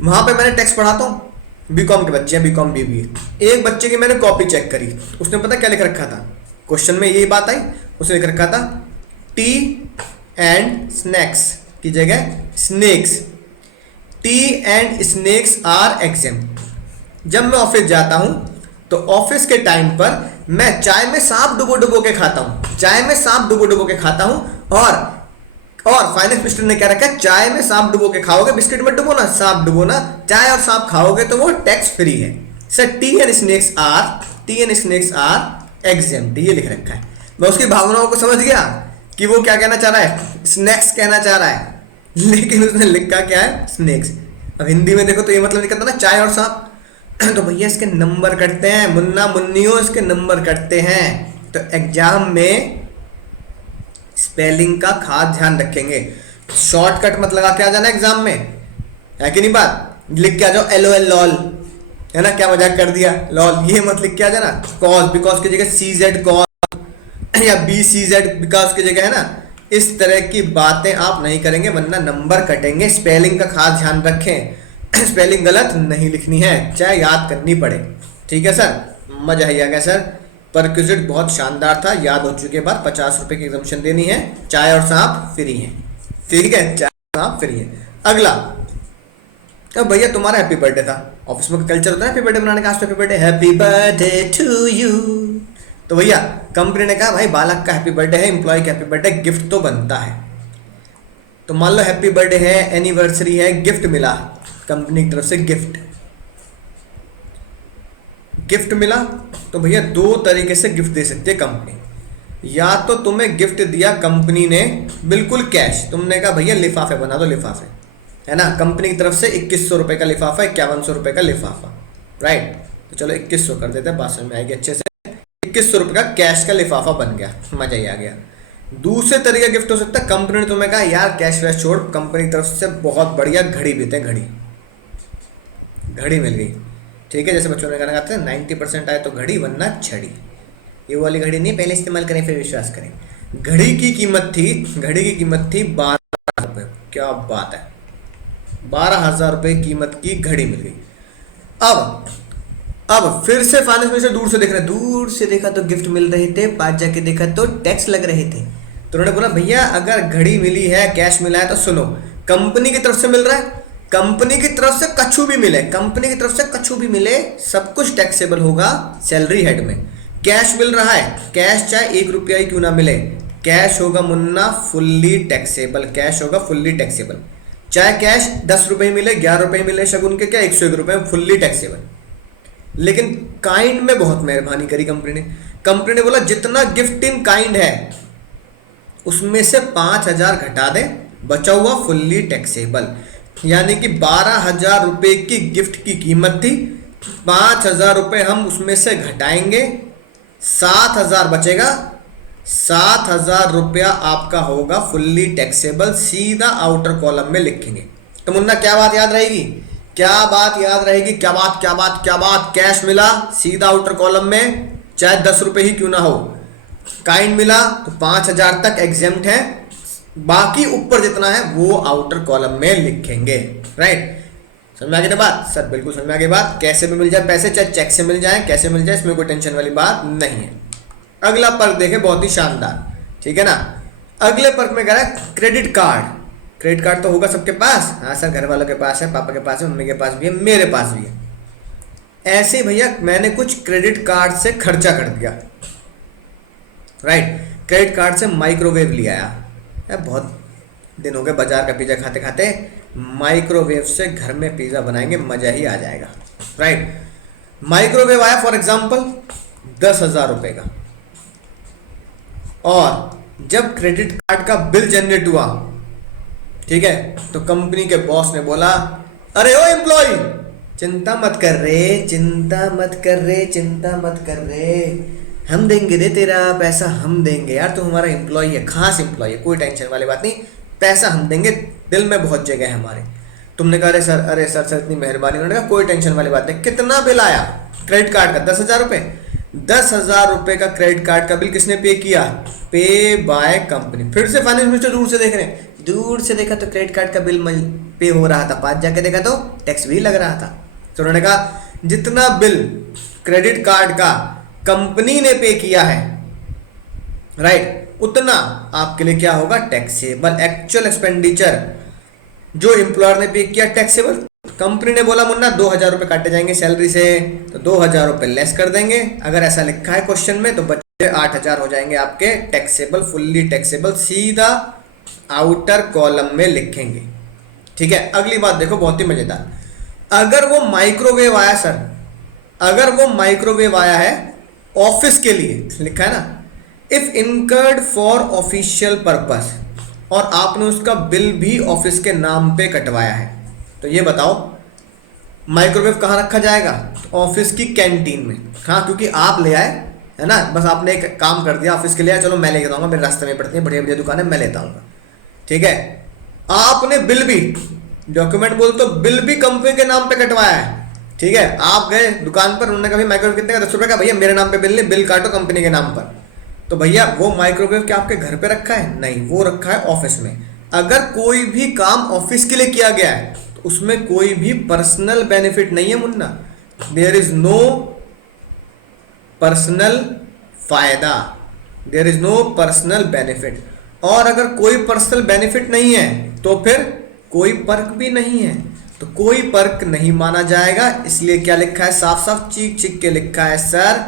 वहाँ पे मैंने टैक्स पढ़ाता हूँ, बीकॉम के बच्चे हैं, बीकॉम बीबीए। एक बच्चे की मैंने कॉपी चेक करी, उसने पता क्या लिख रखा था? क्वेश्चन में यही बात आई, उसने लिख रखा था टी एंड स्नैक्स की जगह snakes. Tea and snakes are exempt. जब मैं ऑफिस जाता हूं तो ऑफिस के टाइम पर मैं चाय में सांप डुबो डुबो के खाता हूं, चाय में सांप डुबो डुबो के खाता हूं। और फाइनेंस मिनिस्टर ने क्या रखा? चाय में सांप डुबो के खाओगे, बिस्किट में डुबो ना, सांप डुबो ना, चाय और सांप खाओगे तो वो टैक्स फ्री है। Sir tea and snakes are exempt, ये लिख रखा है। मैं उसकी भावनाओं को समझ गया कि वो क्या कहना चाह रहा है, स्नैक्स कहना चाह रहा है, लेकिन उसने लिखा क्या है? स्नैक्स। अब हिंदी में देखो तो ये मतलब निकलता ना चाय और सांप, तो भैया इसके नंबर कटते हैं, मुन्ना मुन्नियों इसके नंबर कटते हैं। तो एग्जाम में स्पेलिंग का खास ध्यान रखेंगे, शॉर्टकट मत लगा के आ जाना एग्जाम में, है कि नहीं बात? लिख के आ जाओ LOL लॉल, है ना, क्या मजाक कर दिया लॉल, ये मत लिख के आ जाना। कॉज बिकॉज की जगह CZ कॉज, या BCZ बिकॉज की जगह, है ना। इस तरह की बातें आप नहीं करेंगे वरना नंबर कटेंगे। स्पेलिंग का खास ध्यान रखें, स्पेलिंग गलत नहीं लिखनी है, चाहे याद करनी पड़े। ठीक है सर, मजा ही आ गया सर। परक्विजिट बहुत शानदार था, याद हो चुके बाद 50 रुपए की एग्जामिशन देनी है, चाय और सांप फ्री है। ठीक है, चाय और सांप फ्री है। अगला, अब भैया तुम्हारा हैप्पी बर्थडे था, ऑफिस में कल्चर होता है हैप्पी बर्थडे बनाने का, आज happy birthday, happy birthday to you. तो भैया कंपनी ने कहा भाई बालक का हैप्पी बर्थडे है, एम्प्लॉय का हैप्पी बर्थडे, गिफ्ट तो बनता है। तो मान लो हैप्पी बर्थडे है, एनिवर्सरी है, गिफ्ट मिला कंपनी की तरफ से, गिफ्ट मिला। तो भैया 2 तरीके से गिफ्ट दे सकती है कंपनी। या तो तुम्हें गिफ्ट दिया कंपनी ने बिल्कुल कैश, तुमने कहा भैया लिफाफे बना दो, लिफाफे, है ना, कंपनी की तरफ से 2100 रुपए का लिफाफा, 5100 रुपए का लिफाफा, राइट। तो चलो 2100 कर देते हैं, बात समझ में आएगी अच्छे से। 2100 रुपए का कैश का लिफाफा बन गया, मजा ही आ गया। दूसरे तरीके गिफ्ट हो सकता है, कंपनी ने तुम्हें कहा यार कैश वैश छोड़, कंपनी की तरफ से बहुत बढ़िया घड़ी देते हैं, घड़ी मिल गई। ठीक है, जैसे बच्चों ने कहना चाहते हैं 90% आए तो घड़ी वरना छड़ी, ये वाली घड़ी नहीं, पहले इस्तेमाल करें फिर विश्वास करें। घड़ी की कीमत थी 12,000 रुपये। क्या बात है, 12,000 रुपये कीमत की घड़ी मिल गई। अब फिर से फाइनेंस मिनिस्टर दूर से देख रहे, दूर से देखा तो गिफ्ट मिल रहे थे, पास जाके देखा तो टैक्स लग रहे थे। तो उन्होंने बोला भैया अगर घड़ी मिली है, कैश मिला है, तो सुनो, कंपनी की तरफ से मिल रहा है, कंपनी की तरफ से कछु भी मिले, कंपनी की तरफ से कछु भी मिले, सब कुछ टैक्सेबल होगा सैलरी हेड में। कैश मिल रहा है, कैश चाहे 1 रुपया ही क्यों ना मिले, कैश होगा मुन्ना फुल्ली टैक्सेबल, कैश होगा फुल्ली टैक्सेबल। चाहे कैश 10 रुपये मिले, 11 रुपये मिले, शगुन के क्या 101 रुपये, फुल्ली टैक्सेबल। लेकिन काइंड में बहुत मेहरबानी करी कंपनी ने बोला जितना गिफ्ट इन काइंड है उसमें से 5,000 घटा दे, बचा हुआ फुल्ली टैक्सेबल। यानी कि 12,000 रुपये की गिफ्ट की कीमत थी, 5,000 रुपये हम उसमें से घटाएंगे, 7,000 बचेगा, 7,000 रुपया आपका होगा फुल्ली टैक्सेबल, सीधा आउटर कॉलम में लिखेंगे। तो मुन्ना क्या बात याद रहेगी, क्या बात याद रहेगी, क्या बात क्या बात क्या बात, कैश मिला सीधा आउटर कॉलम में, चाहे 10 रुपए ही क्यों ना हो। काइंड मिला तो 5,000 तक एग्जेम्प्ट है, बाकी ऊपर जितना है वो आउटर कॉलम में लिखेंगे। राइट, समझ में आ गई ना बात सर? बिल्कुल समझ में आ गई बात। कैसे भी मिल जाए पैसे, चाहे चेक से मिल जाए, कैसे मिल जाए, इसमें कोई टेंशन वाली बात नहीं है। अगला पर्क देखें, बहुत ही शानदार, ठीक है ना। अगले पर्क में कह रहा है क्रेडिट कार्ड। क्रेडिट कार्ड तो होगा सबके पास, हाँ सर, घर वालों के पास है, पापा के पास है, मम्मी के पास भी है, मेरे पास भी है। ऐसे भैया मैंने कुछ क्रेडिट कार्ड से खर्चा कर दिया। राइट, क्रेडिट कार्ड से माइक्रोवेव ले आया, बहुत दिन हो गए बाजार का पिज्जा खाते खाते, माइक्रोवेव से घर में पिज्जा बनाएंगे, मजा ही आ जाएगा। राइट, माइक्रोवेव आया फॉर एग्जांपल 10,000 रुपए का, और जब क्रेडिट कार्ड का बिल जनरेट हुआ, ठीक है, तो कंपनी के बॉस ने बोला, अरे ओ एम्प्लॉय, चिंता मत कर रे, चिंता मत कर रे, चिंता मत कर रे, हम देंगे रे तेरा पैसा, हम देंगे यार, तू हमारा एम्प्लॉय है, खास एम्प्लॉय है, कोई टेंशन वाली बात नहीं, पैसा हम देंगे, दिल में बहुत जगह है हमारे। तुमने कहा अरे सर सर इतनी मेहरबानी। उन्होंने कहा कोई टेंशन वाली बात नहीं। कितना बिल आया क्रेडिट कार्ड का? 10,000 रुपये। 10,000 रुपये का क्रेडिट कार्ड का बिल किसने पे किया? पे बाय कंपनी। फिर से फाइनेंस मिनिस्टर दूर से देख रहे हैं, दूर से देखा तो क्रेडिट कार्ड का बिल पे हो रहा था, पास जाके देखा तो टैक्स भी लग रहा था। तो उन्होंने कहा जितना बिल क्रेडिट कार्ड का कंपनी ने पे किया है, राइट, उतना आपके लिए क्या होगा? टैक्सेबल। एक्चुअल एक्सपेंडिचर जो एम्प्लॉयर ने पे किया टैक्सेबल। कंपनी ने बोला मुन्ना 2,000 रुपये काटे जाएंगे सैलरी से, तो 2,000 रुपये लेस कर देंगे, अगर ऐसा लिखा है क्वेश्चन में, तो बच्चे 8,000 हो जाएंगे आपके टैक्सेबल, फुल्ली टैक्सेबल, सीधा आउटर कॉलम में लिखेंगे। ठीक है, अगली बात देखो, बहुत ही मजेदार। अगर वो माइक्रोवेव आया सर, अगर वो माइक्रोवेव आया है ऑफिस के लिए, लिखा है ना, if incurred for official purpose, और आपने उसका बिल भी ऑफिस के नाम पे कटवाया है, तो ये बताओ माइक्रोवेव कहाँ रखा जाएगा? ऑफिस की कैंटीन में। हाँ, क्योंकि आप ले आए, है ना, बस आपने एक काम कर दिया, ऑफिस के लिए, चलो मैं लेके जाऊंगा, मेरे रास्ते में पड़ती है बढ़िया बढ़िया दुकानें, मैं लेता हूँ। ठीक है, आपने बिल भी, डॉक्यूमेंट बोल तो बिल भी कंपनी के नाम पे कटवाया है। ठीक है, आप गए दुकान पर, उन्होंने कहा माइक्रोवेव कितने का? 10 रुपये का। भैया मेरे नाम पे बिल नहीं, बिल काटो कंपनी के नाम पर। तो भैया वो माइक्रोवेव क्या आपके घर पे रखा है? नहीं, वो रखा है ऑफिस में। अगर कोई भी काम ऑफिस के लिए किया गया है तो उसमें कोई भी पर्सनल बेनिफिट नहीं है मुन्ना, देयर इज नो पर्सनल फायदा, there is no personal benefit. और अगर कोई पर्सनल बेनिफिट नहीं है तो फिर कोई पर्क भी नहीं है, तो कोई पर्क नहीं माना जाएगा। इसलिए क्या लिखा है? साफ साफ चीख चीख के लिखा है sir,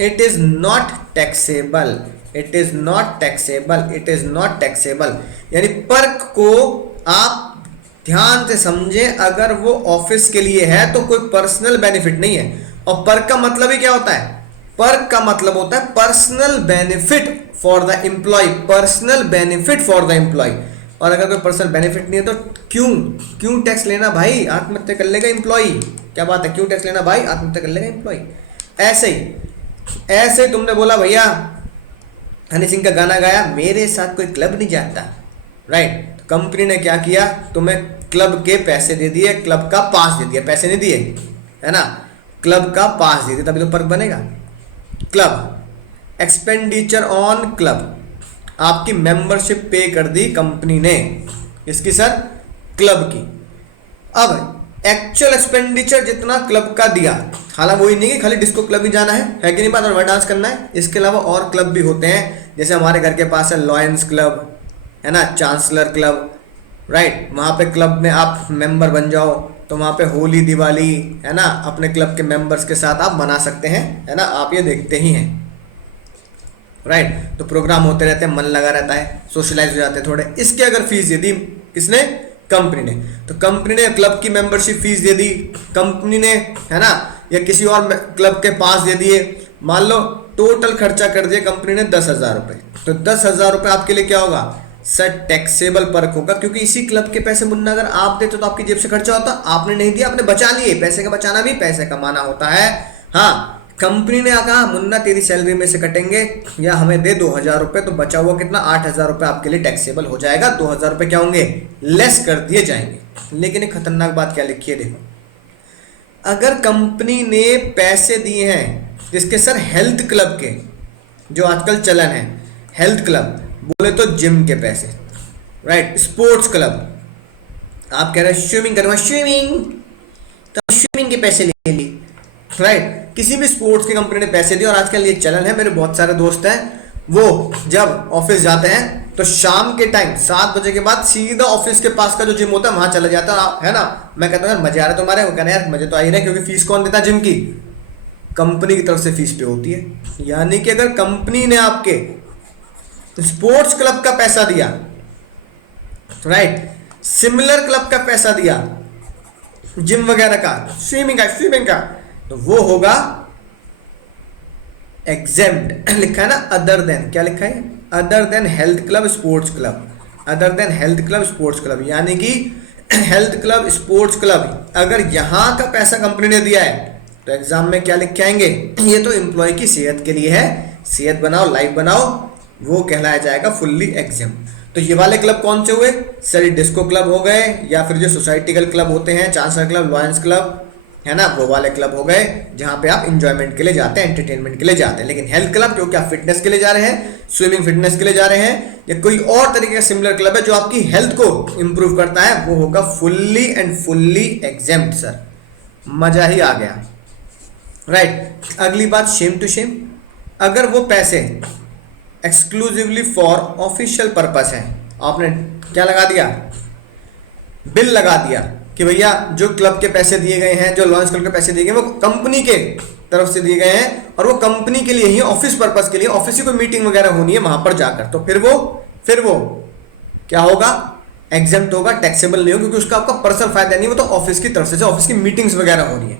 it is not taxable, it is not taxable, it is not taxable. यानी पर्क को आप ध्यान से समझे, अगर वो ऑफिस के लिए है तो कोई पर्सनल बेनिफिट नहीं है। और पर्क का मतलब ही क्या होता है? पर्क का मतलब होता है personal benefit for the employee, personal benefit for the employee. और अगर कोई पर्सनल बेनिफिट नहीं है तो क्यों टैक्स लेना भाई? आत्महत्या कर लेगा एम्प्लॉय। क्या बात है, क्यों टैक्स लेना भाई? आत्महत्या कर लेगा एम्प्लॉय। ऐसे ही तुमने बोला भैया हनी सिंह का गाना गाया, मेरे साथ कोई क्लब नहीं जाता, राइट, तो कंपनी ने क्या किया? तुम्हें क्लब के पैसे दे दिए, क्लब का पास दे दिया, पैसे नहीं दिए, है ना, क्लब का पास दे दिया, तभी तो पर्क बनेगा। क्लब एक्सपेंडिचर ऑन क्लब, आपकी मेंबरशिप पे कर दी कंपनी ने, इसकी सर क्लब की। अब एक्चुअल एक्सपेंडिचर जितना क्लब का दिया, हालांकि वही नहीं कि खाली डिस्को क्लब ही जाना है कि नहीं बात, और वह डांस करना है, इसके अलावा और क्लब भी होते हैं, जैसे हमारे घर के पास है लॉयंस क्लब, है ना, चांसलर क्लब, राइट, वहाँ पे क्लब में आप मेंबर बन जाओ तो वहाँ पे होली दिवाली, है ना, अपने क्लब के मेंबर्स के साथ आप मना सकते हैं, है ना, आप ये देखते ही हैं, राइट। तो प्रोग्राम होते रहते हैं, मन लगा रहता है, सोशलाइज हो जाते हैं थोड़े। इसके अगर फीस दे दी किसने? कंपनी ने। तो कंपनी ने क्लब की मेंबरशिप फीस दे दी, कंपनी ने, है ना, या किसी और क्लब के पास दे दिए, मान लो टोटल खर्चा कर दिया कंपनी ने 10,000 रुपये, तो 10,000 रुपये आपके लिए क्या होगा सर? टैक्सेबल पर्क होगा, क्योंकि इसी क्लब के पैसे मुन्ना अगर आप देते तो आपकी जेब से खर्चा होता, आपने नहीं दिया, आपने बचा लिए। पैसे का बचाना भी पैसे कमाना होता है। हाँ, कंपनी ने कहा मुन्ना तेरी सैलरी में से कटेंगे या हमें दे 2,000 रुपये, तो बचा हुआ कितना 8,000 रुपये आपके लिए टैक्सेबल हो जाएगा, 2,000 रुपये क्या होंगे लेस कर दिए जाएंगे। लेकिन एक खतरनाक बात क्या लिखी है देखो, अगर कंपनी ने पैसे दिए हैं जिसके सर हेल्थ क्लब के, जो आजकल चलन है हेल्थ क्लब, बोले तो जिम के पैसे, राइट, स्पोर्ट्स क्लब, आप कह रहे हैं स्विमिंग करना, स्विमिंग तो स्विमिंग के पैसे ले लिए, राइट, किसी भी स्पोर्ट्स की कंपनी ने पैसे दिए। और आजकल ये चलन है, मेरे बहुत सारे दोस्त हैं वो जब ऑफिस जाते हैं तो शाम के टाइम 7 बजे के बाद सीधा ऑफिस के पास का जो जिम होता है वहां चले जाता है ना। मैं कहता हूँ यार मजे आ रहे तुम्हारे, वो कहना यार मजे तो आ ही रहे, क्योंकि फीस कौन देता है जिम की, कंपनी की तरफ से फीस पे होती है। यानी कि अगर कंपनी ने आपके स्पोर्ट्स क्लब का पैसा दिया, राइट, सिमिलर क्लब का पैसा दिया, जिम वगैरह का, स्विमिंग का, तो वो होगा एग्जेम्प्ट। लिखा है ना अदर देन, क्या लिखा है, other than health club sports club, other than health club sports club. यानी कि हेल्थ क्लब स्पोर्ट्स क्लब अगर यहां का पैसा कंपनी ने दिया है तो एग्जाम में क्या लिख के आएंगे, ये तो एम्प्लॉय की सेहत के लिए है, सेहत बनाओ लाइफ बनाओ, वो कहलाया जाएगा फुल्ली एग्जाम। तो ये वाले क्लब कौन से हुए सर, डिस्को क्लब हो गए, या फिर जो सोसाइटिकल क्लब होते हैं, चांसलर क्लब, लॉयंस क्लब, है ना, वो वाले क्लब हो गए जहां पे आप इंजॉयमेंट के लिए जाते हैं, एंटरटेनमेंट के लिए जाते हैं। लेकिन हेल्थ क्लब क्योंकि आप फिटनेस के लिए जा रहे हैं, स्विमिंग फिटनेस के लिए जा रहे हैं, या कोई और तरीके का सिमिलर क्लब है जो आपकी हेल्थ को इंप्रूव करता है, वो होगा fully and fully exempt. Sir मजा ही आ गया, राइट। अगली बात शेम टू शेम, अगर वो पैसे एक्सक्लूसिवली फॉर ऑफिशियल पर्पस है, आपने क्या लगा दिया, बिल लगा दिया कि भैया जो क्लब के पैसे दिए गए हैं, जो लॉन्च क्लब के पैसे दिए गए वो कंपनी के तरफ से दिए गए हैं और वो कंपनी के लिए ही, ऑफिस पर्पस के लिए, ऑफिस की कोई मीटिंग वगैरह होनी है वहां पर जाकर, तो फिर वो क्या होगा, एग्जेम्प्ट होगा, टैक्सेबल नहीं होगा, क्योंकि उसका आपका पर्सनल फायदा नहीं, वो तो ऑफिस की तरफ से, ऑफिस की मीटिंग्स वगैरह हो रही है,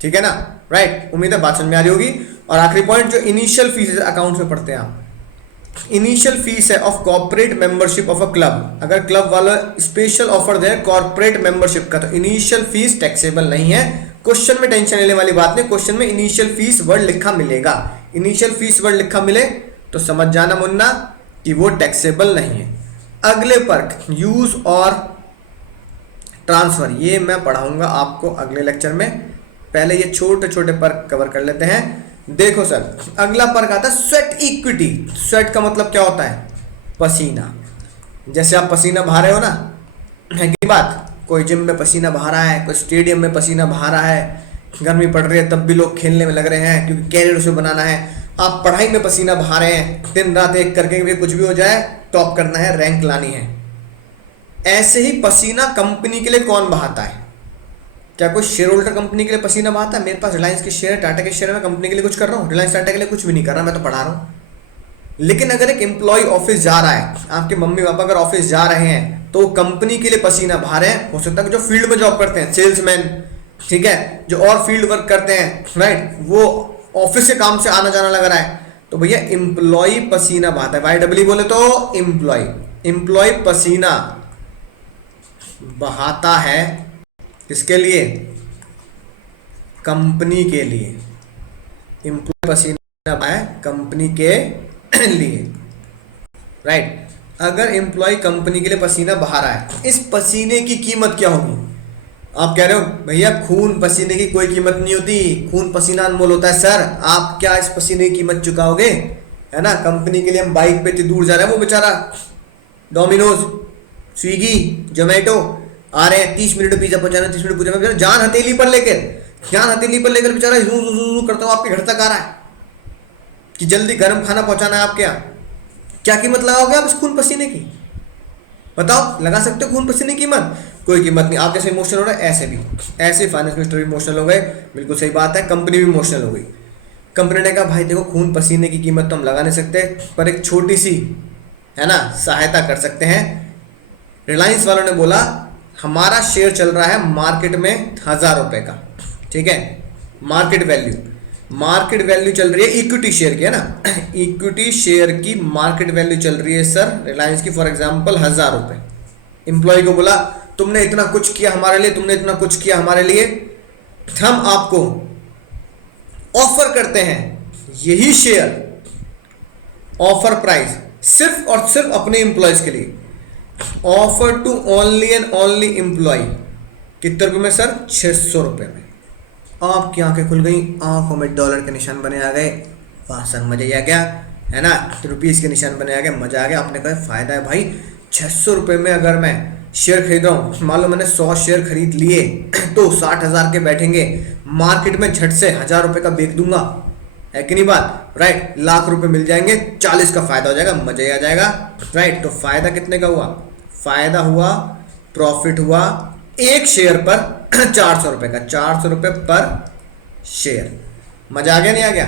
ठीक है ना, राइट। उम्मीद है बात समझ में आ रही होगी। और आखिरी पॉइंट जो इनिशियल फीस अकाउंट में पढ़ते हैं आप, इनिशियल फीस है of corporate membership of a club, अगर क्लब वाला स्पेशल ऑफर दे कॉर्पोरेट मेंबरशिप का, तो इनिशियल फीस टैक्सेबल नहीं है। क्वेश्चन में टेंशन लेने वाली बात नहीं, क्वेश्चन में इनिशियल फीस वर्ड लिखा मिलेगा, इनिशियल फीस वर्ड लिखा मिले तो समझ जाना मुन्ना कि वो टैक्सेबल नहीं है। अगले पर यूज और ट्रांसफर, ये मैं पढ़ाऊंगा आपको अगले लेक्चर में, पहले ये छोटे छोटे पर कवर कर लेते हैं। देखो सर, अगला पर्क आता है स्वेट इक्विटी। स्वेट का मतलब क्या होता है, पसीना। जैसे आप पसीना बहा रहे हो ना, है की बात, कोई जिम में पसीना बहा रहा है, कोई स्टेडियम में पसीना बहा रहा है, गर्मी पड़ रही है तब भी लोग खेलने में लग रहे हैं क्योंकि कैरियर उसे बनाना है। आप पढ़ाई में पसीना बहा रहे हैं, दिन रात एक करके भी कुछ भी हो जाए, टॉप करना है, रैंक लानी है। ऐसे ही पसीना कंपनी के लिए कौन बहाता है, क्या कोई शेयर होल्डर कंपनी के लिए पसीना बहाता है? मेरे पास रिलायंस के शेयर, टाटा के शेयर, में कंपनी के लिए कुछ कर रहा हूँ? रिलायंस टाटा के लिए कुछ भी नहीं कर रहा, मैं तो पढ़ा रहा हूँ। लेकिन अगर एक एम्प्लॉय ऑफिस जा रहा है, आपके मम्मी पापा अगर ऑफिस जा रहे हैं तो कंपनी के लिए पसीना बहा रहे हैं। हो सकता है जो फील्ड में जॉब करते हैं, सेल्समैन, ठीक है, जो और फील्ड वर्क करते हैं, राइट, वो ऑफिस के काम से आना जाना लग रहा है, तो भैया एम्प्लॉय पसीना बहाता है। YW बोले तो एम्प्लॉय पसीना बहाता है, किसके लिए, कंपनी के लिए। एम्प्लॉय पसीना बहाए कंपनी के लिए, राइट। अगर एम्प्लॉय कंपनी के लिए पसीना बहा रहा है, इस पसीने की कीमत क्या होगी? आप कह रहे हो भैया खून पसीने की कोई कीमत नहीं होती, खून पसीना अनमोल होता है। सर आप क्या इस पसीने की कीमत चुकाओगे, है ना? कंपनी के लिए हम बाइक पे इतनी दूर जा रहे हैं, वो बेचारा डोमिनोज, स्विगी, जोमेटो आ रहे हैं, 30 मिनट पिज्जा पहुंचाना, 30 मिनट पूछा, जान हथेली पर लेकर बेचारा यूं करता हुआ आपके घर तक आ रहा है कि जल्दी गर्म खाना पहुंचाना है आपके यहाँ। क्या कीमत लगाओगे आप इस खून पसीने की? बताओ, लगा सकते हो खून पसीने की कीमत? कोई कीमत नहीं। आप जैसे इमोशनल हो रहा है, ऐसे भी, ऐसे फाइनेंस मिनिस्टर भी इमोशनल हो गए, बिल्कुल सही बात है, कंपनी भी इमोशनल हो गई। कंपनी ने कहा भाई देखो खून पसीने की कीमत तो हम लगा नहीं सकते, पर एक छोटी सी, है ना, सहायता कर सकते हैं। रिलायंस वालों ने बोला हमारा शेयर चल रहा है मार्केट में 1000 रुपए का, ठीक है, मार्केट वैल्यू चल रही है इक्विटी शेयर की, है ना, इक्विटी शेयर की मार्केट वैल्यू चल रही है सर रिलायंस की फॉर एग्जांपल 1000 रुपए। एम्प्लॉय को बोला तुमने इतना कुछ किया हमारे लिए, तुमने इतना कुछ किया हमारे लिए, हम आपको ऑफर करते हैं यही शेयर, ऑफर प्राइस सिर्फ और सिर्फ अपने एम्प्लॉयज के लिए, offer to only and only employee. कितने रुपए में सर? 600 रुपये में। आपकी आंखें खुल गई, आंखों में डॉलर के निशान बने आ गए, वाह सर मजा ही आ गया, है ना, रुपीस के निशान बने आ गए, मजा आ गया। आपने कहा फायदा है भाई, 600 रुपये में अगर मैं शेयर खरीद रहा हूँ, मान लो मैंने 100 शेयर खरीद लिए तो 60,000 के बैठेंगे, मार्केट में झट से 1,000 रुपये का बेच दूंगा, है कि नहीं बात, राइट। लाख रुपए मिल जाएंगे, 40 का फायदा हो जाएगा, मजा ही आ जाएगा, राइट। तो फायदा कितने का हुआ? फायदा हुआ, प्रॉफिट हुआ एक शेयर पर 400 रुपये का, 400 रुपये पर शेयर। मजा आ गया नहीं आ गया?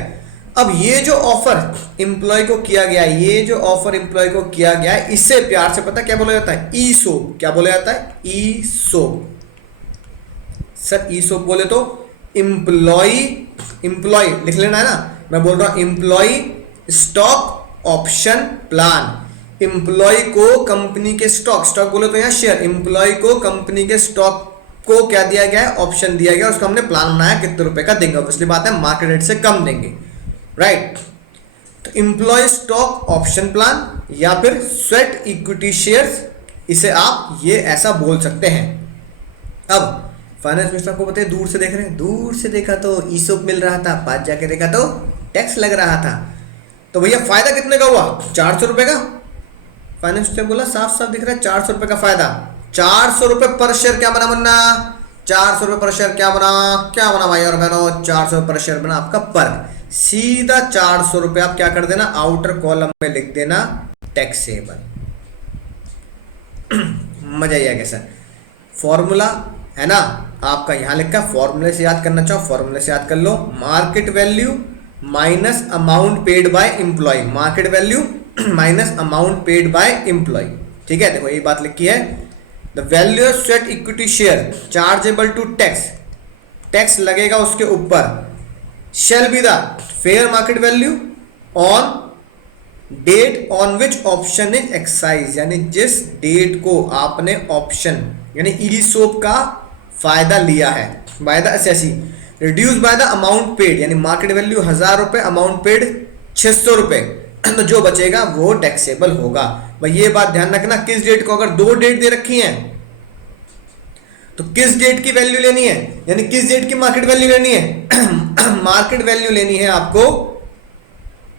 अब ये जो ऑफर एम्प्लॉय को किया गया, ये जो ऑफर एम्प्लॉय को किया गया है, इससे प्यार से पता क्या बोला जाता है? ईसोप। क्या बोला जाता है? ईसोप। सर ईसोप बोले तो एम्प्लॉय, एम्प्लॉय लिख लेना है ना, मैं बोल रहा हूं employee stock option plan. Employee को कंपनी के स्टॉक, स्टॉक बोले तो यहाँ शेयर, एम्प्लॉय को कंपनी के स्टॉक को क्या दिया गया है? ऑप्शन दिया गया, उसका हमने प्लान बनाया कितने रुपए का देंगे, ऑब्वियसली बात है मार्केट रेट से कम देंगे, राइट। तो एम्प्लॉय स्टॉक ऑप्शन प्लान या फिर स्वेट इक्विटी शेयर्स, इसे आप ये ऐसा बोल सकते हैं। अब फाइनेंस मिनिस्टर को बताइए, दूर से देख रहे हैं, दूर से देखा तो ईसोप मिल रहा था, पास जाके देखा तो टैक्स लग रहा था। तो भैया फायदा कितने का हुआ? 400 रुपए का। फाइनेंस मिनिस्टर बोला साफ साफ दिख रहा है 400 रुपए का फायदा। 400 रुपए पर शेयर क्या बना मुन्ना? 400 रुपए पर शेयर क्या बना? क्या बना भाई और बहनों? 400 पर शेयर बना आपका पर। सीधा 400 रुपए आप क्या कर देना, आउटर कॉलम में लिख देना टैक्सेबल। मजा ही आ गया सर। फॉर्मूला है ना आपका यहां लिखा, फॉर्मूले से याद करना चाहो फॉर्मूले से याद कर लो, market value minus amount paid by employee, market value minus amount paid by employee. ठीक है, देखो ये बात लिखी है, the value of sweat equity share chargeable to tax, tax लगेगा उसके ऊपर, shall be the fair market value on date on which option is exercised, यानी जिस डेट को आपने ऑप्शन यानी ईसोप का फायदा लिया है by the assessee, reduce by the amount paid, यानी मार्केट वैल्यू 1000 रुपए, अमाउंट पेड 600 रुपए, तो जो बचेगा वो टैक्सेबल होगा। भाई ये बात ध्यान रखना, किस डेट को, अगर दो डेट दे रखी हैं तो किस डेट की वैल्यू लेनी है, यानी किस डेट की मार्केट वैल्यू लेनी है मार्केट वैल्यू लेनी है आपको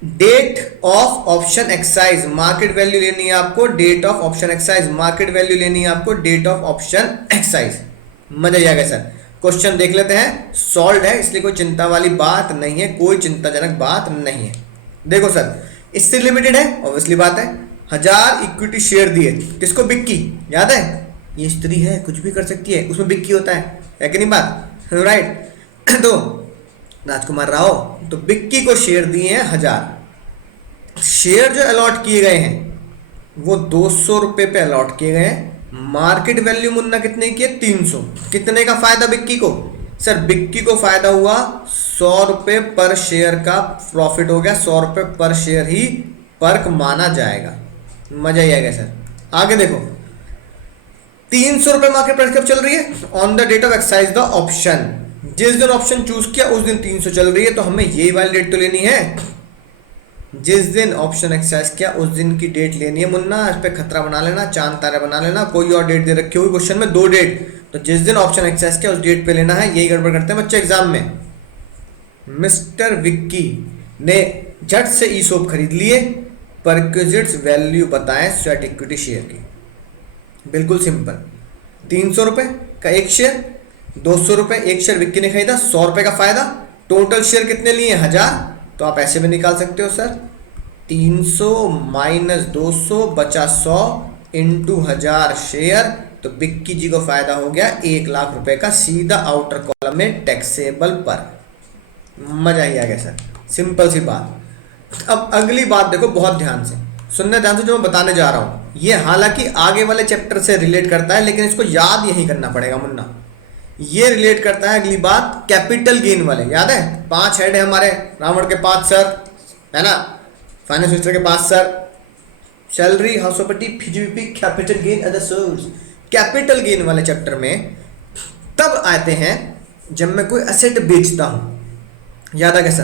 date of option exercise, market value लेनी है आपको date of option exercise, market value लेनी है आपको डेट ऑफ ऑप्शन एक्सरसाइज। मजा ही आ गया सर। क्वेश्चन देख लेते हैं, सॉल्व है इसलिए कोई चिंता वाली बात नहीं है, कोई चिंताजनक बात नहीं है। देखो सर इससे लिमिटेड है, ऑब्वियसली बात है, 1000 इक्विटी शेयर दिए किसको? बिक्की, याद है ये स्त्री है कुछ भी कर सकती है, उसमें बिक्की होता है कि नहीं बात, राइट। तो राजकुमार राव, तो बिक्की को शेयर दिए हैं 1000, शेयर जो अलॉट किए गए हैं वो 200 रुपए पे अलॉट किए गए हैं, मार्केट वैल्यू मुन्ना कितने की है? 300। कितने का फायदा बिक्की को? सर बिक्की को फायदा हुआ 100 रुपए पर शेयर का प्रॉफिट हो गया, 100 रुपए पर शेयर ही पर्क माना जाएगा। मजा ही आ गया सर। आगे देखो 300 रुपए मार्केट प्राइस कब चल रही है? On the date of exercise the option, जिस दिन ऑप्शन चूज किया उस दिन 300 चल रही है, तो हमें यही वाली डेट तो लेनी है, जिस दिन ऑप्शन एक्सरसाइज किया उस दिन की डेट लेनी है मुन्ना। इस पे खतरा बना लेना, चांद तारा बना लेना, कोई और डेट दे रखी हुई क्वेश्चन में, 2 डेट, तो जिस दिन ऑप्शन एक्सरसाइज किया उस डेट पे लेना है। यही गड़बड़ करते हैं बच्चे एग्जाम में। मिस्टर विक्की ने झट से ईसोप खरीद लिए, परक्विजिट्स वैल्यू बताएं स्वेट इक्विटी शेयर की। बिल्कुल सिंपल, 300 रुपए का एक शेयर, 200 रुपए एक शेयर विक्की ने खरीदा, 100 रुपए का फायदा, टोटल शेयर कितने लिए? 1000। तो आप ऐसे भी निकाल सकते हो सर, 300 माइनस 200 बचा 100 इंटू 1000 शेयर, तो बिक्की जी को फायदा हो गया 1 लाख रुपए का, सीधा आउटर कॉलम में टैक्सेबल पर। मजा ही आ गया सर, सिंपल सी बात। अब अगली बात देखो बहुत ध्यान से सुनना, ध्यान से जो मैं बताने जा रहा हूं, ये हालांकि आगे वाले चैप्टर से रिलेट करता है, लेकिन इसको याद यही करना पड़ेगा मुन्ना। ये रिलेट करता है अगली बात कैपिटल गेन वाले, याद है 5 हेड है हमारे, रावण के 5 सर, है ना, फाइनेंस मिनिस्टर के 5 sir, salary, house property, PGBP, capital gain, other source. Capital gain वाले चैप्टर में तब आते हैं जब मैं कोई एसेट बेचता हूं, याद आ गया सर।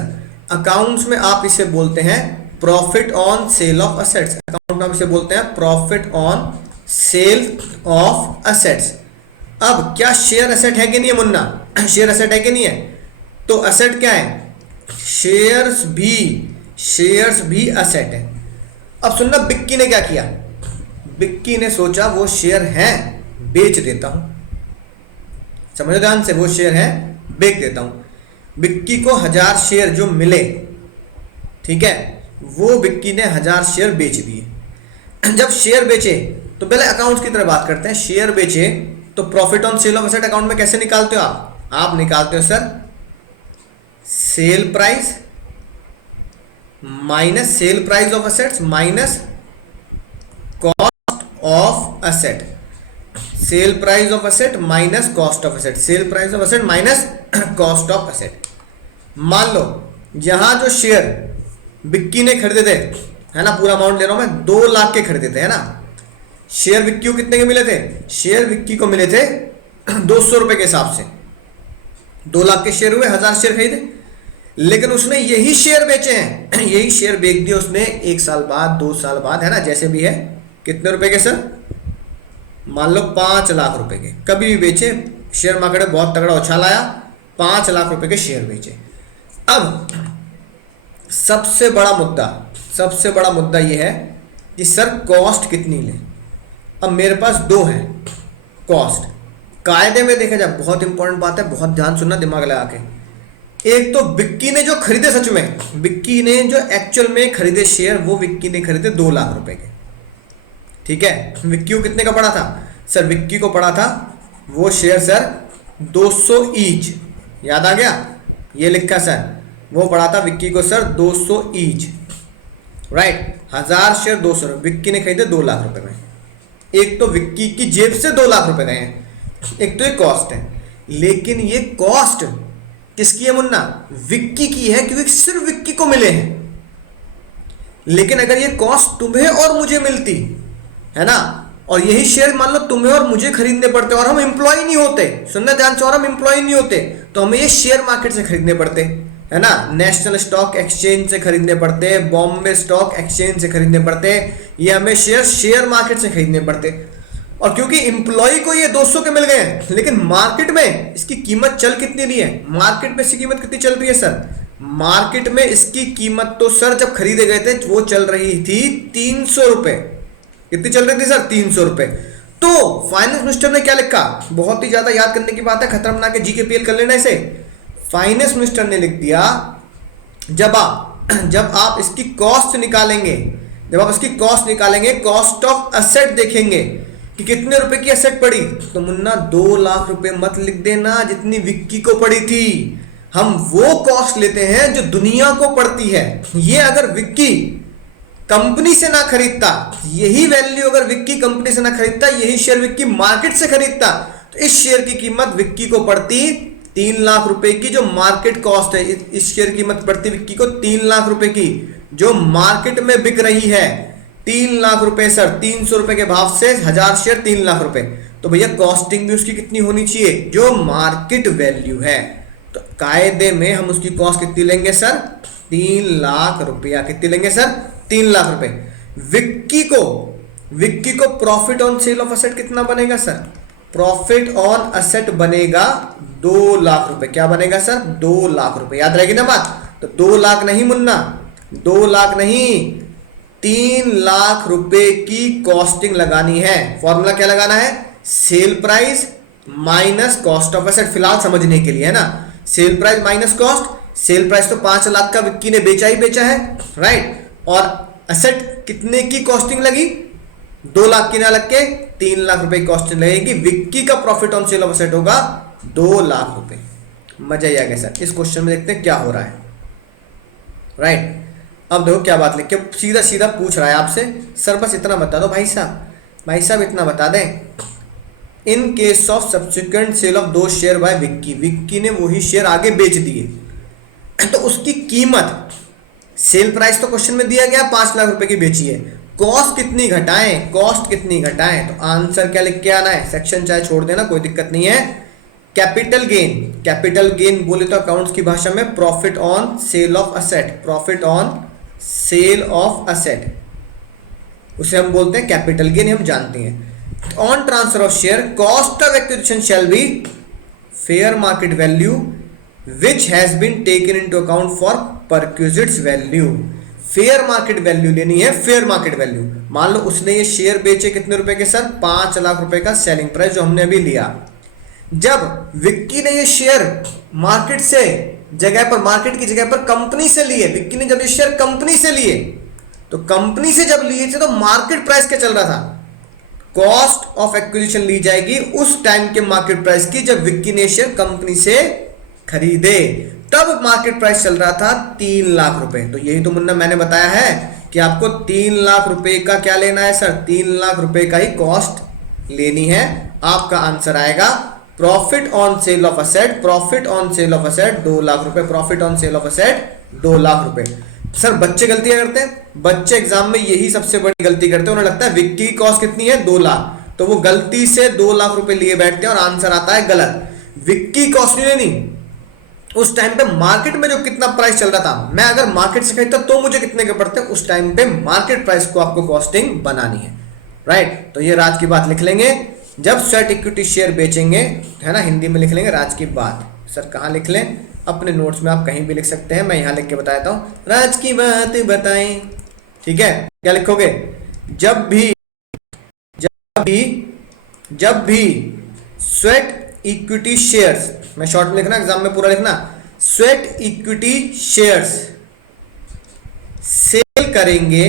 अकाउंट्स में आप इसे बोलते हैं profit on sale of assets, account में आप इसे बोलते हैं profit on sale of assets. अब क्या शेयर एसेट है कि नहीं है मुन्ना? शेयर एसेट है कि नहीं है? तो एसेट क्या है? शेयर्स भी एसेट है। अब सुनना, बिक्की ने क्या किया? बिक्की ने सोचा वो शेयर हैं बेच देता हूं, समझो ध्यान से, वो शेयर है बेच देता हूं। बिक्की को 1000 शेयर जो मिले, ठीक है, वो बिक्की ने 1000 शेयर बेच दिए। जब शेयर बेचे तो पहले अकाउंट्स की तरह बात करते हैं। शेयर बेचे तो profit on sale of asset account में कैसे निकालते हो आप निकालते हो sir sale price minus sale price of assets minus cost of asset. Sale price of asset minus cost of asset, sale price of asset minus cost of asset. मान लो यहां जो शेयर बिक्की ने खरीदे थे, है ना, पूरा अमाउंट ले रहा हूं मैं, 2 लाख के खरीदे थे, है ना। शेयर विक्की को कितने के मिले थे? शेयर विक्की को मिले थे 200 रुपए के हिसाब से। 2 लाख के शेयर हुए, 1000 शेयर खरीदे, लेकिन उसने यही शेयर बेचे हैं, यही शेयर बेच दिए उसने 1 साल बाद, 2 साल बाद, है ना, जैसे भी है। कितने रुपए के सर? मान लो 5 लाख रुपए के। कभी भी बेचे, शेयर मार्केट में बहुत तगड़ा उछाल आया, 5 लाख रुपए के शेयर बेचे। अब सबसे बड़ा मुद्दा यह है कि सर कॉस्ट कितनी ले। अब मेरे पास 2 है कॉस्ट। कायदे में देखा जाए, बहुत इंपॉर्टेंट बात है, बहुत ध्यान सुनना, दिमाग लगा के। एक तो बिक्की ने जो खरीदे, सच में बिक्की ने जो एक्चुअल में खरीदे शेयर, वो बिक्की ने खरीदे 2 लाख रुपए के, ठीक है। विक्की को कितने का पड़ा था सर? विक्की को पड़ा था वो शेयर सर 200 ईच, याद आ गया, ये लिखा सर, वो पड़ा था विक्की को सर 200 ईच, राइट। 1000 शेयर 200 रुपए, विक्की ने खरीदे 2 लाख रुपए में। एक तो विक्की की जेब से 2 लाख रुपए गए हैं, एक तो ये कॉस्ट है। लेकिन ये कॉस्ट किसकी है मुन्ना? विक्की की है, क्योंकि सिर्फ विक्की को मिले हैं। लेकिन अगर ये कॉस्ट तुम्हें और मुझे मिलती, है ना, और यही शेयर मान लो तुम्हें और मुझे खरीदने पड़ते, और हम एम्प्लॉय नहीं होते, सुनना ध्यान से, और हम एम्प्लॉय नहीं होते, तो हमें ये शेयर मार्केट से खरीदने पड़ते, है ना, नेशनल स्टॉक एक्सचेंज से खरीदने पड़ते, बॉम्बे स्टॉक एक्सचेंज से खरीदने पड़ते, ये हमें शेयर मार्केट से खरीदने पड़ते। और क्योंकि एम्प्लॉय को ये 200 के मिल गए हैं, लेकिन मार्केट में इसकी कीमत चल कितनी रही है? मार्केट में इसकी कीमत कितनी चल रही है सर? मार्केट में इसकी कीमत तो सर जब खरीदे गए थे वो चल रही थी 300 रुपए। कितनी चल रही थी सर? 300 रुपए। तो फाइनेंस मिनिस्टर ने क्या लिखा? बहुत ही ज्यादा याद करने की बात है, खतरा बना के जीकेपीएल कर लेना इसे। फाइनेंस मिनिस्टर ने लिख दिया, जब आप इसकी कॉस्ट निकालेंगे, कॉस्ट ऑफ एसेट देखेंगे कि कितने रुपए की एसेट पड़ी, तो मुन्ना 2 लाख रुपए मत लिख देना जितनी विक्की को पड़ी थी। हम वो कॉस्ट लेते हैं जो दुनिया को पड़ती है। ये अगर विक्की कंपनी से ना खरीदता, यही वैल्यू अगर विक्की कंपनी से ना खरीदता, यही शेयर विक्की मार्केट से खरीदता, तो इस शेयर की कीमत विक्की को पड़ती 3 लाख रुपए की, जो मार्केट कॉस्ट है। इस शेयर की कीमत पड़ती विक्की को 3 लाख रुपए की, जो मार्केट में बिक रही है 3 लाख रुपए सर। 300 रुपए के भाव से 1000 शेयर 3 लाख रुपए, तो भैया कॉस्टिंग भी उसकी कितनी होनी चाहिए? जो मार्केट वैल्यू है। तो कायदे में हम उसकी कॉस्ट कितनी लेंगे सर? 3 लाख रुपया। कितनी लेंगे सर? 3 लाख रुपए। विक्की को profit on sale of asset कितना बनेगा सर? प्रॉफिट ऑन एसेट बनेगा 2 लाख रुपए। क्या बनेगा सर? 2 लाख रुपए। याद रहेगी ना बात? तो 2 लाख नहीं मुन्ना, 2 लाख नहीं, 3 लाख रुपए की कॉस्टिंग लगानी है। फॉर्मूला क्या लगाना है? Sale price minus cost of asset, फिलहाल समझने के लिए, है ना। Sale price minus cost. Sale price तो 5 लाख का विक्की ने बेचा है, राइट। और एसेट कितने की कॉस्टिंग लगी? 2 लाख की ना लग के 3 लाख रुपए की कॉस्टिंग लगेगी। विक्की का profit on sale of asset होगा 2 लाख रुपए। मजा ही आ गया सर। इस क्वेश्चन में देखते हैं क्या हो रहा है, राइट। अब देखो क्या बात लिख के सीधा सीधा पूछ रहा है आपसे, सर बस इतना बता दो भाई साहब इतना बता दें, in case of subsequent sale of 2 share by Vicky ने वही शेयर आगे बेच दिए, तो उसकी कीमत, सेल प्राइस तो क्वेश्चन में दिया गया 5 लाख रुपए की बेची है, कॉस्ट कितनी घटाएं? तो आंसर क्या लिख के आना है? सेक्शन चाहे छोड़ देना, कोई दिक्कत नहीं है। कैपिटल गेन बोले तो अकाउंट्स की भाषा में profit on sale of asset, profit on sale of asset, उसे हम बोलते हैं कैपिटल गेन, हम जानते हैं। On transfer of share cost of acquisition shall be fair market value which has been taken into account for perquisites value. Fair market value लेनी है, fair market value. मान लो उसने ये शेयर बेचे कितने रुपए के सर, 5 लाख रुपए का सेलिंग प्राइस जो हमने अभी लिया। जब विक्की ने ये शेयर मार्केट से जगह पर, मार्केट की जगह पर कंपनी से लिए, विक्की ने जब ये शेयर कंपनी से लिए, तो कंपनी से जब लिए थे तो मार्केट प्राइस क्या चल रहा था, कॉस्ट ऑफ एक्विजिशन ली जाएगी उस टाइम के मार्केट प्राइस की जब विक्की ने शेयर कंपनी से खरीदे, तब मार्केट प्राइस चल रहा था 3 लाख रुपए। तो यही तो मुन्ना मैंने बताया है कि आपको 3 लाख रुपए का क्या लेना है सर, 3 लाख रुपए का ही कॉस्ट लेनी है। आपका आंसर आएगा profit on sale of asset, profit on sale of asset 2 lakh रुपए, profit on sale of asset 2 lakh रुपए। सर बच्चे गलतियां करते हैं, बच्चे एग्जाम में यही सबसे बड़ी गलती करते हैं, उन्हें लगता है विक्की की कॉस्ट कितनी है 2 लाख, तो वो गलती से 2 लाख रुपए लिए बैठते हैं और आंसर आता है गलत। विक्की कॉस्ट नहीं लेनी, उस टाइम पे मार्केट में जो कितना प्राइस चल रहा था, मैं अगर मार्केट से खरीदता तो मुझे कितने के पड़ते, उस टाइम पे मार्केट प्राइस को आपको कॉस्टिंग बनानी है, राइट। तो ये राज की बात लिख लेंगे, जब स्वेट इक्विटी शेयर बेचेंगे, है ना, हिंदी में लिख लेंगे राज की बात। सर कहाँ लिख लें, अपने नोट्स में आप कहीं भी लिख सकते हैं, मैं यहाँ लिख के बता देता हूँ, राज की बात बताएं, ठीक है। क्या लिखोगे, जब भी स्वेट इक्विटी शेयर्स, मैं शॉर्ट में लिखना, एग्जाम में पूरा लिखना, स्वेट इक्विटी शेयर्स सेल करेंगे,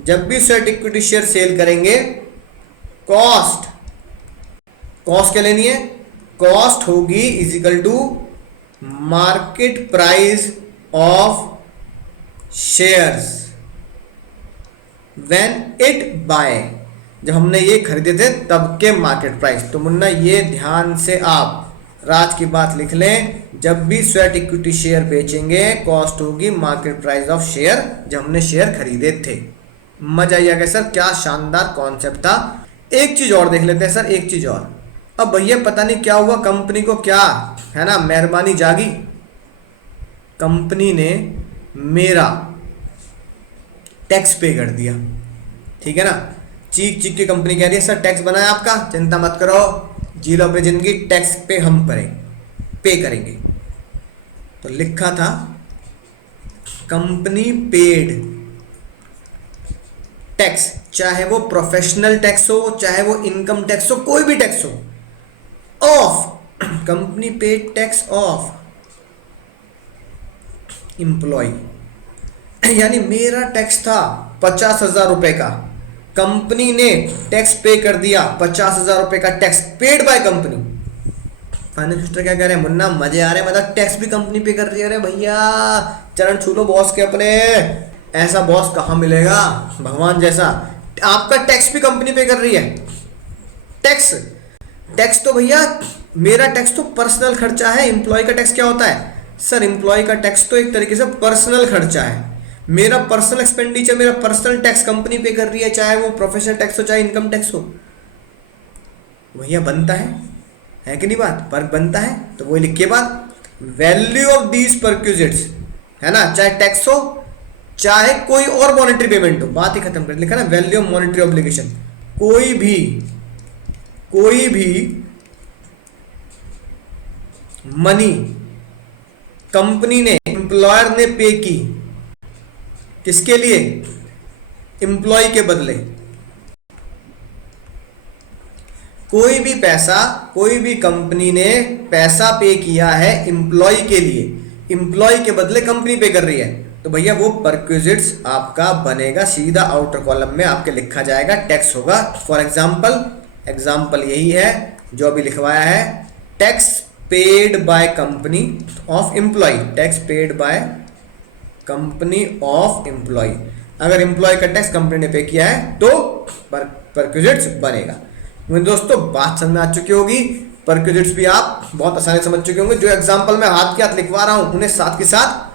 जब भी स्वेट इक्विटी शेयर सेल करेंगे, कॉस्ट क्या लेनी है, कॉस्ट होगी is equal to market price of shares when it buy, जब हमने ये खरीदे थे तब के मार्केट प्राइस। तो मुन्ना ये ध्यान से आप राज की बात लिख लें, जब भी स्वेट इक्विटी शेयर बेचेंगे कॉस्ट होगी मार्केट प्राइस ऑफ शेयर जब हमने शेयर खरीदे थे। मजा आया क्या सर, क्या शानदार कॉन्सेप्ट था। एक चीज और देख लेते हैं सर, एक चीज और। अब भैया पता नहीं क्या हुआ, कंपनी को क्या है ना मेहरबानी जागी, कंपनी ने मेरा टैक्स पे कर दिया, ठीक है ना, चीख चीख के कंपनी कह रही है सर टैक्स बनाया आपका, चिंता मत करो, जीरो पे जिंदगी, टैक्स पे हम पे करेंगे। तो लिखा था कंपनी पेड टैक्स, चाहे वो प्रोफेशनल टैक्स हो, चाहे वो इनकम टैक्स हो, कोई भी टैक्स हो, of company paid tax of employee, यानी मेरा टैक्स था 50,000 रुपए का, कंपनी ने टैक्स पे कर दिया 50,000 रुपए का tax paid by company. Finance minister क्या कह रहे हैं, मुन्ना मजे आ रहे हैं, मतलब टैक्स भी कंपनी पे कर रही है। अरे भैया चरण छू लो बॉस के अपने, ऐसा बॉस कहाँ मिलेगा, भगवान जैसा। आपका टैक्स भी कंपनी पे कर रही है, टैक्स तो भैया मेरा टैक्स तो पर्सनल खर्चा है। एम्प्लॉय का टैक्स क्या होता है सर, एम्प्लॉय का टैक्स तो एक तरीके से पर्सनल खर्चा है, मेरा पर्सनल एक्सपेंडिचर, मेरा पर्सनल टैक्स कंपनी पे कर रही है, चाहे वो प्रोफेशनल टैक्स हो चाहे इनकम टैक्स हो। भैया बनता है कि नहीं बात, फर्क बनता है। तो वही लिखिए बात, वैल्यू ऑफ दीज परक्विजिट्स, है ना, चाहे टैक्स हो चाहे कोई और मॉनेटरी पेमेंट हो, बात ही खत्म कर, लिखा ना वैल्यू ऑफ मॉनेटरी ऑब्लिगेशन, कोई भी मनी कंपनी ने, एम्प्लॉयर ने पे की, किसके लिए, एम्प्लॉय के बदले, कोई भी पैसा, कोई भी कंपनी ने पैसा पे किया है एम्प्लॉय के लिए, एम्प्लॉय के बदले कंपनी पे कर रही है, तो भैया वो परक्विजिट्स आपका बनेगा, सीधा आउटर कॉलम में आपके लिखा जाएगा, टैक्स होगा। फॉर एग्जाम्पल यही है जो अभी लिखवाया है, tax paid by company of employee, tax paid by company of employee. अगर एम्प्लॉय का टैक्स कंपनी ने पे किया है तो परक्विजिट्स बनेगा। मेरे दोस्तों बात समझ में आ चुकी होगी, परक्विजिट्स भी आप बहुत आसानी से समझ चुके होंगे। जो एग्जांपल मैं हाथ के हाथ लिखवा रहा हूं उन्हें साथ के साथ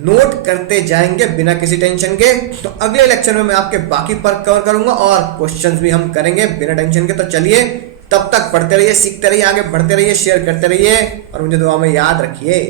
नोट करते जाएंगे बिना किसी टेंशन के। तो अगले लेक्चर में मैं आपके बाकी पर्क कवर करूंगा और क्वेश्चंस भी हम करेंगे बिना टेंशन के। तो चलिए तब तक पढ़ते रहिए, सीखते रहिए, आगे बढ़ते रहिए, शेयर करते रहिए और मुझे दुआ में याद रखिए।